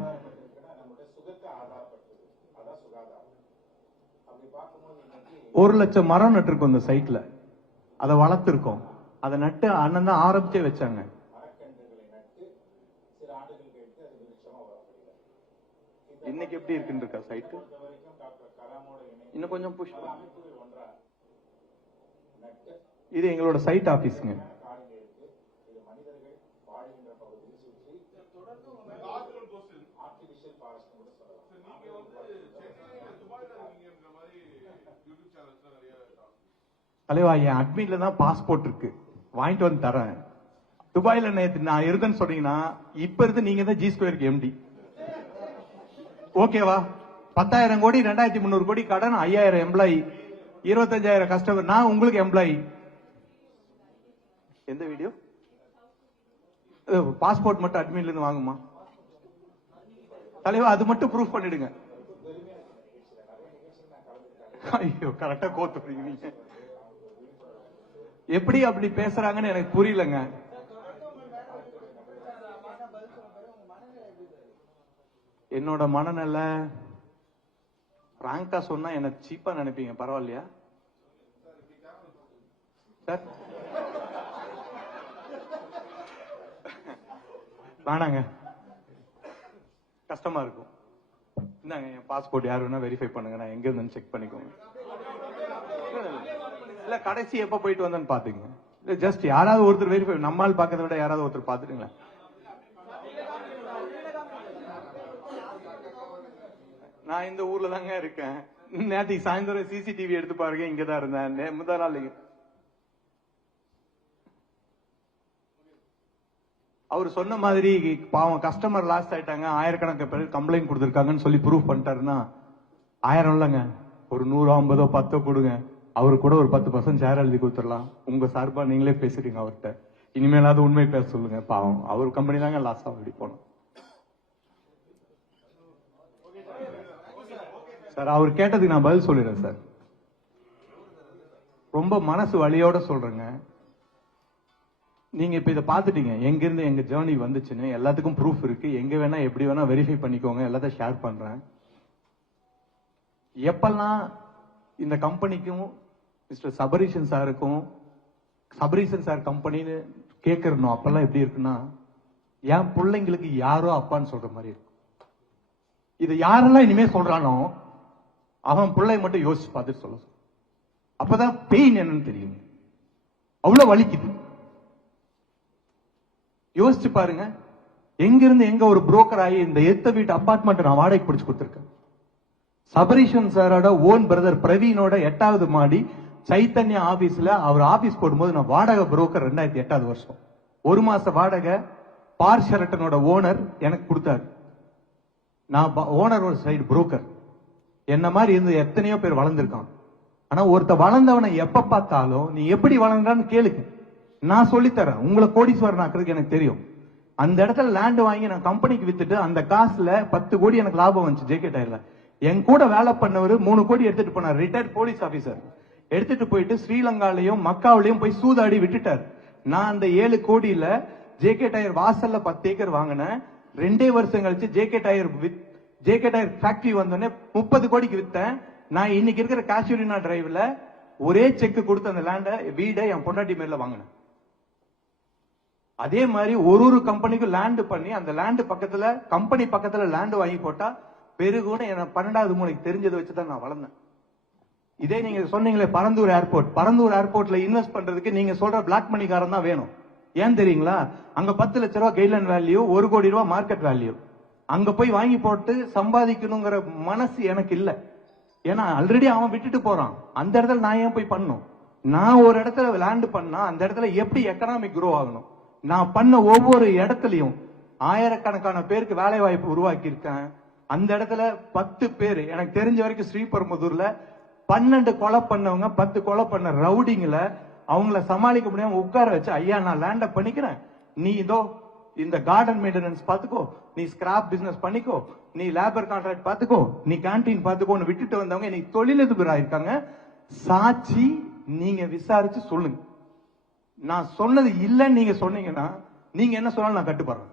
ஒரு லட்சம் மரம் நட்டு இந்த சைட்ல, அதை வளர்த்திருக்கோம். அதை நட்டு அண்ணன் தான் ஆரம்பிச்சே வச்சாங்க. இன்னைக்கு எப்படி இருக்குன்னு இருக்கா சைட்டு? இன்னும் கொஞ்சம் புஷ். இது எங்களோட சைட் ஆபீஸ்ங்க. தலைவா என் அட்மிட்ல தான் பாஸ்போர்ட் இருக்கு, வாங்கிட்டு வந்து தரேன். துபாயில நேற்று நான் இருந்தேன்னு சொன்னீங்கன்னா இப்ப இருந்து நீங்க தான் G2க்கு MD. ஓகேவா? 10,000 கோடி 2,300 கோடி கடன், 5,000 எம்ப்ளாயி, 25,000 கஸ்டமர், நான் உங்களுக்கு எம்ப்ளாயி. எந்த வீடியோ? பாஸ்போர்ட் மட்டும் அட்மிட்ல இருந்து வாங்குமா தலைவா? அது மட்டும் ப்ரூஃப் பண்ணிடுங்க. ஐயோ கரெக்டா கோத்துறீங்க நீங்க. எப்படி அப்படி பேசுறாங்கன்னு எனக்கு புரியலங்க. என்னோட மனநிலை பிராங்கா சொன்னா என்ன சீப்பா நினைப்பீங்க, பரவாயில்லையா சார்? வேணாங்க, கஷ்டமா இருக்கும். இந்தாங்க என் பாஸ்போர்ட், யாரு வேணா வெரிஃபை பண்ணுங்க, நான் எங்க இருந்தேன்னு செக் பண்ணிக்கோங்க. இல்ல கடைசி எப்ப போயிட்டு வந்தேன்னு பாத்துங்க. இல்ல ஜஸ்ட் யாராவது ஒருத்தர் வெரிஃபை, நம்மால் பாக்கிறத விட யாராவது ஒருத்தர் பாத்துட்டுங்களா? நான் இந்த ஊர்ல தாங்க இருக்கேன். நேற்றுக்கு சாயந்தரம் சிசிடிவி எடுத்து பாருங்க, இங்கதான் இருந்தேன். முதல் நாள் அவர் சொன்ன மாதிரி பாவம் கஸ்டமர் லாஸ் ஆயிட்டாங்க, ஆயிரக்கணக்கான பேர் கம்ப்ளைண்ட் கொடுத்திருக்காங்கன்னு சொல்லி ப்ரூவ் பண்ணிட்டாருன்னா 1000 இல்லைங்க, ஒரு 100 50 10 கொடுங்க, அவரு கூட ஒரு 10% ஷேர் எழுதி கொடுத்துடலாம். உங்க சார்பா நீங்களே பேசுறீங்க அவர்கிட்ட, இனிமேலாவது உண்மை பேச சொல்லுங்க. பாவம் அவர் கம்பெனி தாங்க லாஸ் ஆகி போனோம். சார் அவர் கேட்டதுக்கு நான் பதில் சொல்லிடுறேன் சார். ரொம்ப மனசு வலியோட சொல்றேங்க. நீங்க இப்ப இதை பாத்துட்டீங்க, எங்க இருந்து எங்க ஜேர்னி வந்துச்சுன்னு எல்லாத்துக்கும் ப்ரூஃப் இருக்கு. எங்க வேணா எப்படி வேணா வெரிஃபை பண்ணிக்கோங்க, எல்லாத்தையும் ஷேர் பண்றேன். எப்பெல்லாம் இந்த கம்பெனிக்கும் மிஸ்டர் சபரீஷன் சாருக்கும் சபரீஷன் சார் கம்பெனின்னு கேட்கறணும், அப்பெல்லாம் எப்படி இருக்குன்னா என் பிள்ளைங்களுக்கு யாரோ அப்பான்னு சொல்ற மாதிரி இருக்கும். இது யாரெல்லாம் இனிமே சொல்றானோ அவன் பிள்ளை மட்டும் யோசிச்சு பார்த்துட்டு சொல்ல, அப்பதான் பெயின் என்னன்னு தெரியும். அவ்வளவு வலிக்குது. யோசிச்சு பாருங்க, எங்கிருந்து எங்க ஒரு புரோக்கர் ஆகி இந்த எத்த வீட்டு அபார்ட்மெண்ட் நான் வாடகை பிடிச்சு கொடுத்திருக்கேன். சபரீஷன் சாரோட ஓன் பிரதர் பிரவீனோட 8வது மாடி சைத்தன்யா ஆபீஸ்ல அவர் ஆபீஸ் போடும்போது நான் வாடகை புரோக்கர் 2008 வருஷம். 1 மாச வாடகை பார் ஷெரட்டனோட ஓனர் எனக்கு கொடுத்தாரு. நான் ஓனரோட சைடு புரோக்கர். என்ன மாதிரி இருந்து எத்தனையோ பேர் வளர்ந்துருக்கான். ஆனா ஒருத்த வளர்ந்தவனை எப்ப பார்த்தாலும் நீ எப்படி வளர்ந்தான்னு கேளுங்க, நான் சொல்லித்தரேன். உங்களை கோடீஸ்வரன் ஆக்குறதுக்கு எனக்கு தெரியும். அந்த இடத்துல லேண்ட் வாங்கி நான் கம்பெனிக்கு வித்துட்டு அந்த காசுல 10 கோடி எனக்கு லாபம் வந்துச்சு ஜேகே டயர்ல. என் கூட வேலை பண்ணவர் 3 கோடி எடுத்துட்டு போனார். ரிட்டையர்ட் போலீஸ் ஆபீசர் எடுத்துட்டு போயிட்டு ஸ்ரீலங்காலையும் மக்காவிலையும் போய் சூதாடி விட்டுட்டார். நான் அந்த 7 கோடியில ஜேகே டயர் வாசல்ல 10 ஏக்கர் வாங்கினேன். 2 வருஷம் கழிச்சு ஜேகே டயர் ஃபேக்டரி வந்தோடனே 30 கோடிக்கு வித்தேன். நான் இன்னைக்கு இருக்கிற காஷ்மீரினா டிரைவ்ல ஒரே செக் கொடுத்து அந்த லேண்ட வீடை என் பொண்டாட்டி மேல வாங்கினேன். அதே மாதிரி ஒரு கம்பெனிக்கும் லேண்ட் பண்ணி அந்த லேண்ட் பக்கத்துல கம்பெனி பக்கத்துல லேண்ட் வாங்கி போட்டா பெருகுன்னு எனக்கு 12வது மூளைக்கு தெரிஞ்சதை வச்சுதான் நான் வளர்ந்தேன். இதே நீங்க சொன்னீங்களே பரந்தூர் ஏர்போர்ட்ல இன்வெஸ்ட் பண்றதுக்கு நீங்க சொல்ற பிளாக் மணிக்காரன் தான் வேணும். ஏன் தெரியுங்களா? அங்க 10 லட்ச ரூபாய் கைட்லைன் வேல்யூ, 1 கோடி ரூபாய் மார்க்கெட் வேல்யூ. அங்க போய் வாங்கி போட்டு சம்பாதிக்கணுங்கிற மனசு எனக்கு இல்ல. ஏன்னா ஆல்ரெடி அவன் விட்டுட்டு போறான். அந்த இடத்துல நான் ஏன் போய் பண்ணும்? நான் ஒரு இடத்துல லேண்ட் பண்ணா அந்த இடத்துல எப்படி எக்கனாமிக் குரோ ஆகணும்? நான் பண்ண ஒவ்வொரு இடத்துலயும் ஆயிரக்கணக்கான பேருக்கு வேலை வாய்ப்பு உருவாக்கி இருக்கேன். அந்த இடத்துல 10 பேர் எனக்கு தெரிஞ்ச வரைக்கும் ஸ்ரீபெரும்புதூர்ல 12 கொலை பண்ணவங்க, 10 கொலை பண்ண ரவுடிங்கள அவங்கள சமாளிக்க முடியாம உட்கார வச்சு, ஐயா நான் லேண்ட பண்ணிக்கிறேன், நீ இதோ இந்த கார்டன் மெயின்டெனன்ஸ் பாத்துக்கோ, நீ ஸ்கிராப் பிசினஸ் பண்ணிக்கோ, நீ லேபர் கான்ட்ராக்ட் பாத்துக்கோ, நீ கேண்டீன் பாத்துக்கோன்னு விட்டுட்டு வந்தவங்க இன்னைக்கு தொழிலதிபர் ஆயிருக்காங்க. சாட்சி நீங்க விசாரிச்சு சொல்லுங்க. நான் சொன்னது இல்லைன்னு நீங்க சொன்னீங்கன்னா நீங்க என்ன சொன்னாலும் நான் கட்டுப்படுறேன்.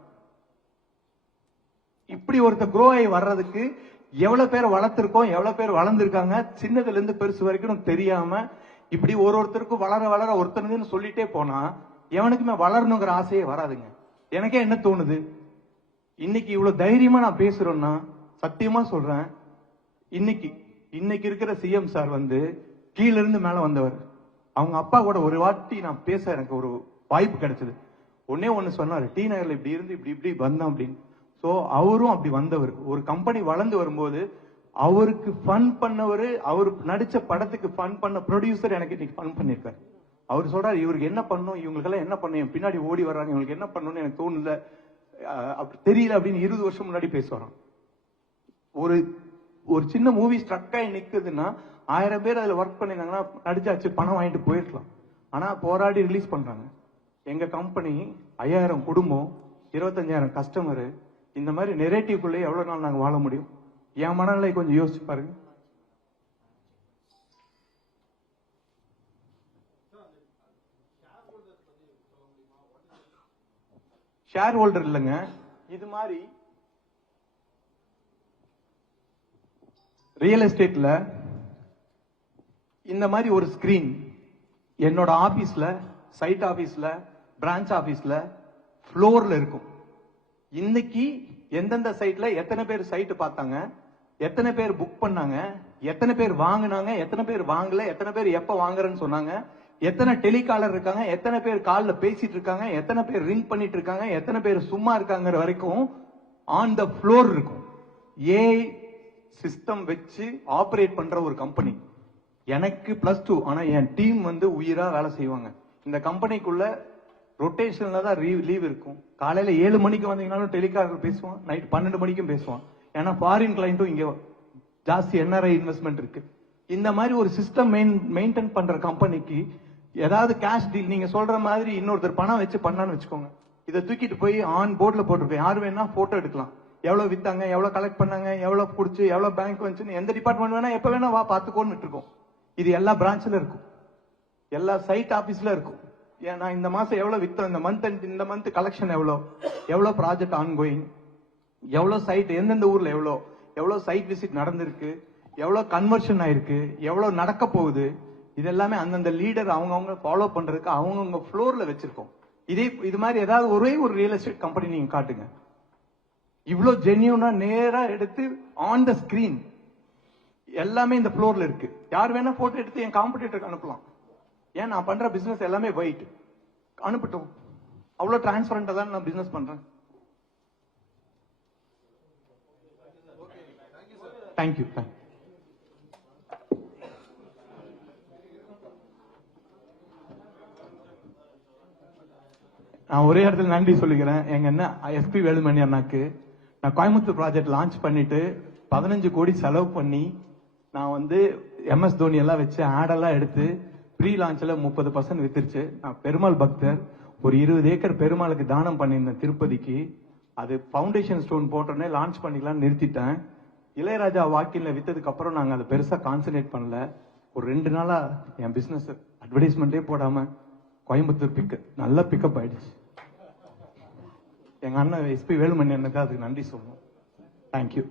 இப்படி ஒருத்த குரோ ஆகி வர்றதுக்கு எவ்வளவு பேர் வளர்த்திருக்கோம், எவ்வளவு பேர் வளர்ந்துருக்காங்க, சின்னதுல இருந்து பெருசு வரைக்கும் தெரியாம இப்படி ஒருத்தருக்கும் வளர வளர ஒருத்தனுன்னு சொல்லிட்டே போனா எவனுக்குமே வளரணுங்கிற ஆசையே வராதுங்க. எனக்கே என்ன தோணுது, இன்னைக்கு இவ்வளவு தைரியமா நான் பேசுறேன்னா சத்தியமா சொல்றேன், இன்னைக்கு இருக்கிற சிஎம் சார் கீழ இருந்து மேல வந்தவர். அவங்க அப்பா கூட ஒரு வாட்டி நான் பேச எனக்கு ஒரு வாய்ப்பு கிடைச்சது. ஒண்ணு சொன்னாரு, டி நகர்ல இப்படி இருந்து இப்படி வந்தோம் அப்படின்னு. சோ அவரும் அப்படி வந்தவர். ஒரு கம்பெனி வளர்ந்து வரும்போது அவருக்கு ஃபன் பண்ணவர், அவர் நடிச்ச படத்துக்கு ஃபன் பண்ண ப்ரொடியூசர் எனக்கு இன்னைக்கு ஃபன் பண்ணிருக்காரு. அவர் சொல்றாரு, இவருக்கு என்ன பண்ணும், இவங்களுக்கெல்லாம் என்ன பண்ணும், பின்னாடி ஓடி வர்றாங்க, இவங்களுக்கு என்ன பண்ணணும்னு எனக்கு தோணல, அப்படி தெரியல அப்படின்னு 20 வருஷம் முன்னாடி பேசுவாராம். ஒரு சின்ன மூவி ஸ்ட்ரக் ஆகி நிக்குதுன்னா 1000 பேர் அதுல ஒர்க் பண்ணிருந்தாங்கன்னா நடிச்சாச்சு பணம் வாங்கிட்டு போயிருக்கலாம். ஆனா போராடி ரிலீஸ் பண்றாங்க. எங்க கம்பெனி 5000 குடும்பம், 25,000 கஸ்டமர், இந்த மாதிரி நெரேட்டிவ்க்குள்ளே எவ்வளவு நாள் நாங்க வாழ முடியும்? என் மனநிலை கொஞ்சம் யோசிச்சு பாருங்க. ஷேர் ஹோல்டர் இல்லைங்க, இது மாதிரி ரியல் எஸ்டேட்ல இந்த மாதிரி ஒரு ஸ்கிரீன் என்னோட ஆபீஸ்ல, சைட் ஆபீஸ்ல, பிரான்ச் ஆபீஸ்ல, ஃப்ளோர்ல இருக்கும். இன்னைக்கு எந்தெந்த சைட்ல எத்தனை பேர் சைட் பார்த்தாங்க, எத்தனை பேர் புக் பண்ணாங்க, எத்தனை பேர் வாங்கினாங்க, எத்தனை பேர் வாங்கல, எத்தனை பேர் எப்ப வாங்குறேன்னு சொன்னாங்க, எத்தனை டெலிகாலர் இருக்காங்க, எத்தனை பேர் கால்ல பேசிட்டு இருக்காங்க, எத்தனை பேர் ரிங் பண்ணிட்டு இருக்காங்க, எத்தனை பேர் சும்மா இருக்காங்கிற வரைக்கும் ஆன் த ஃப்ளோர் இருக்கும். ஏஐ சிஸ்டம் வச்சு ஆபரேட் பண்ற ஒரு கம்பெனி. எனக்கு +2, ஆனா என் டீம் உயிரா வேலை செய்வாங்க. இந்த கம்பெனிக்குள்ள ரொட்டேஷன்ல தான் லீவ் இருக்கும். காலையில 7 மணிக்கு வந்தீங்கன்னாலும் டெலிகாலர் பேசுவான், நைட் 12 மணிக்கும் பேசுவான். ஏன்னா ஃபாரின் கிளைண்ட்டும் இங்க ஜாஸ்தி என்ஆர்ஐ இன்வெஸ்ட்மெண்ட் இருக்கு. இந்த மாதிரி ஒரு சிஸ்டம் மெயின்டைன் பண்ற கம்பெனிக்கு ஏதாவது கேஷ் டீல் நீங்க சொல்ற மாதிரி இன்னொருத்தர் பணம் வச்சு பண்ணான்னு வச்சுக்கோங்க, இதை தூக்கிட்டு போய் ஆன் போர்ட்ல போட்டிருக்கோம், யார் வேணா போட்டோ எடுக்கலாம், எவ்வளவு வித்தாங்க, எவ்வளவு கலெக்ட் பண்ணாங்க, எவ்வளவு குடிச்சு, எவ்வளவு பேங்க் வந்துச்சுன்னு எந்த டிபார்ட்மெண்ட் வேணா எப்ப வேணா வா பாத்துக்கோன்னு விட்டுருக்கோம். இது எல்லா பிரான்ச்ல இருக்கும், எல்லா சைட் ஆபீஸ்ல இருக்கும். ஏன்னா இந்த மாசம் எவ்வளவு வித்தோம், இந்த மந்த் கலெக்ஷன் எவ்வளவு ப்ராஜெக்ட் ஆன்கோயிங், எவ்வளவு சைட் எந்தெந்த ஊர்ல எவ்வளவு சைட் விசிட் நடந்திருக்கு, எவ்வளவு கன்வர்ஷன் ஆயிருக்கு, எவ்வளவு நடக்க போகுது, இது எல்லாமே அந்தந்த லீடர் அவங்கவுங்க ஃபாலோ பண்றதுக்கு அவங்கவுங்க ஃப்ளோர்ல வச்சிருக்கோம். இது மாதிரி ஏதாவது ஒரே ஒரு ரியல் எஸ்டேட் கம்பெனி நீங்க காட்டுங்க, இவ்வளவு ஜென்யூனா நேரா எடுத்து ஆன் த ஸ்கிரீன் எல்லாமே இந்த ஃப்ளோர்ல இருக்கு. யார் வேணா போட்டோ எடுத்து என் காம்படிட்டருக்கு அனுப்பலாம். ஏன் நான் பண்ற பிசினஸ் எல்லாமே ஒயிட், அனுப்பட்டும். அவ்வளவு டிரான்ஸ்பரண்டா தான் நான் பிசினஸ் பண்றேன். தேங்க்யூ. நான் ஒரே இடத்துல நன்றி சொல்லிக்கிறேன். எங்க என்ன எஸ்பி வேலுமணி அண்ணாக்கு நான் கோயம்புத்தூர் ப்ராஜெக்ட் லான்ச் பண்ணிட்டு 15 கோடி செலவு பண்ணி நான் வந்து MS தோனி எல்லாம் வச்சு ஆடெல்லாம் எடுத்து ப்ரீ லான்ச்ல 30% வித்துருச்சு. நான் பெருமாள் பக்தர், ஒரு 20 ஏக்கர் பெருமாளுக்கு தானம் பண்ணியிருந்தேன் திருப்பதிக்கு. அது பவுண்டேஷன் ஸ்டோன் போட்டோன்னே லான்ச் பண்ணிக்கலாம்னு நிறுத்திட்டேன். இளையராஜா வாக்கின்ல வித்ததுக்கு அப்புறம் நாங்க அதை பெருசா கான்சென்ட்ரேட் பண்ணல. ஒரு 2 நாளா என் பிசினஸ் அட்வர்டைஸ்மெண்டே போடாம கோயம்புத்தூர் நல்ல பிக்கப் ஆயிடுச்சு. எங்க அண்ணன் எஸ்பி வேலுமணி அண்ணனுக்கு அதுக்கு நன்றி சொல்லணும். தேங்க்யூ.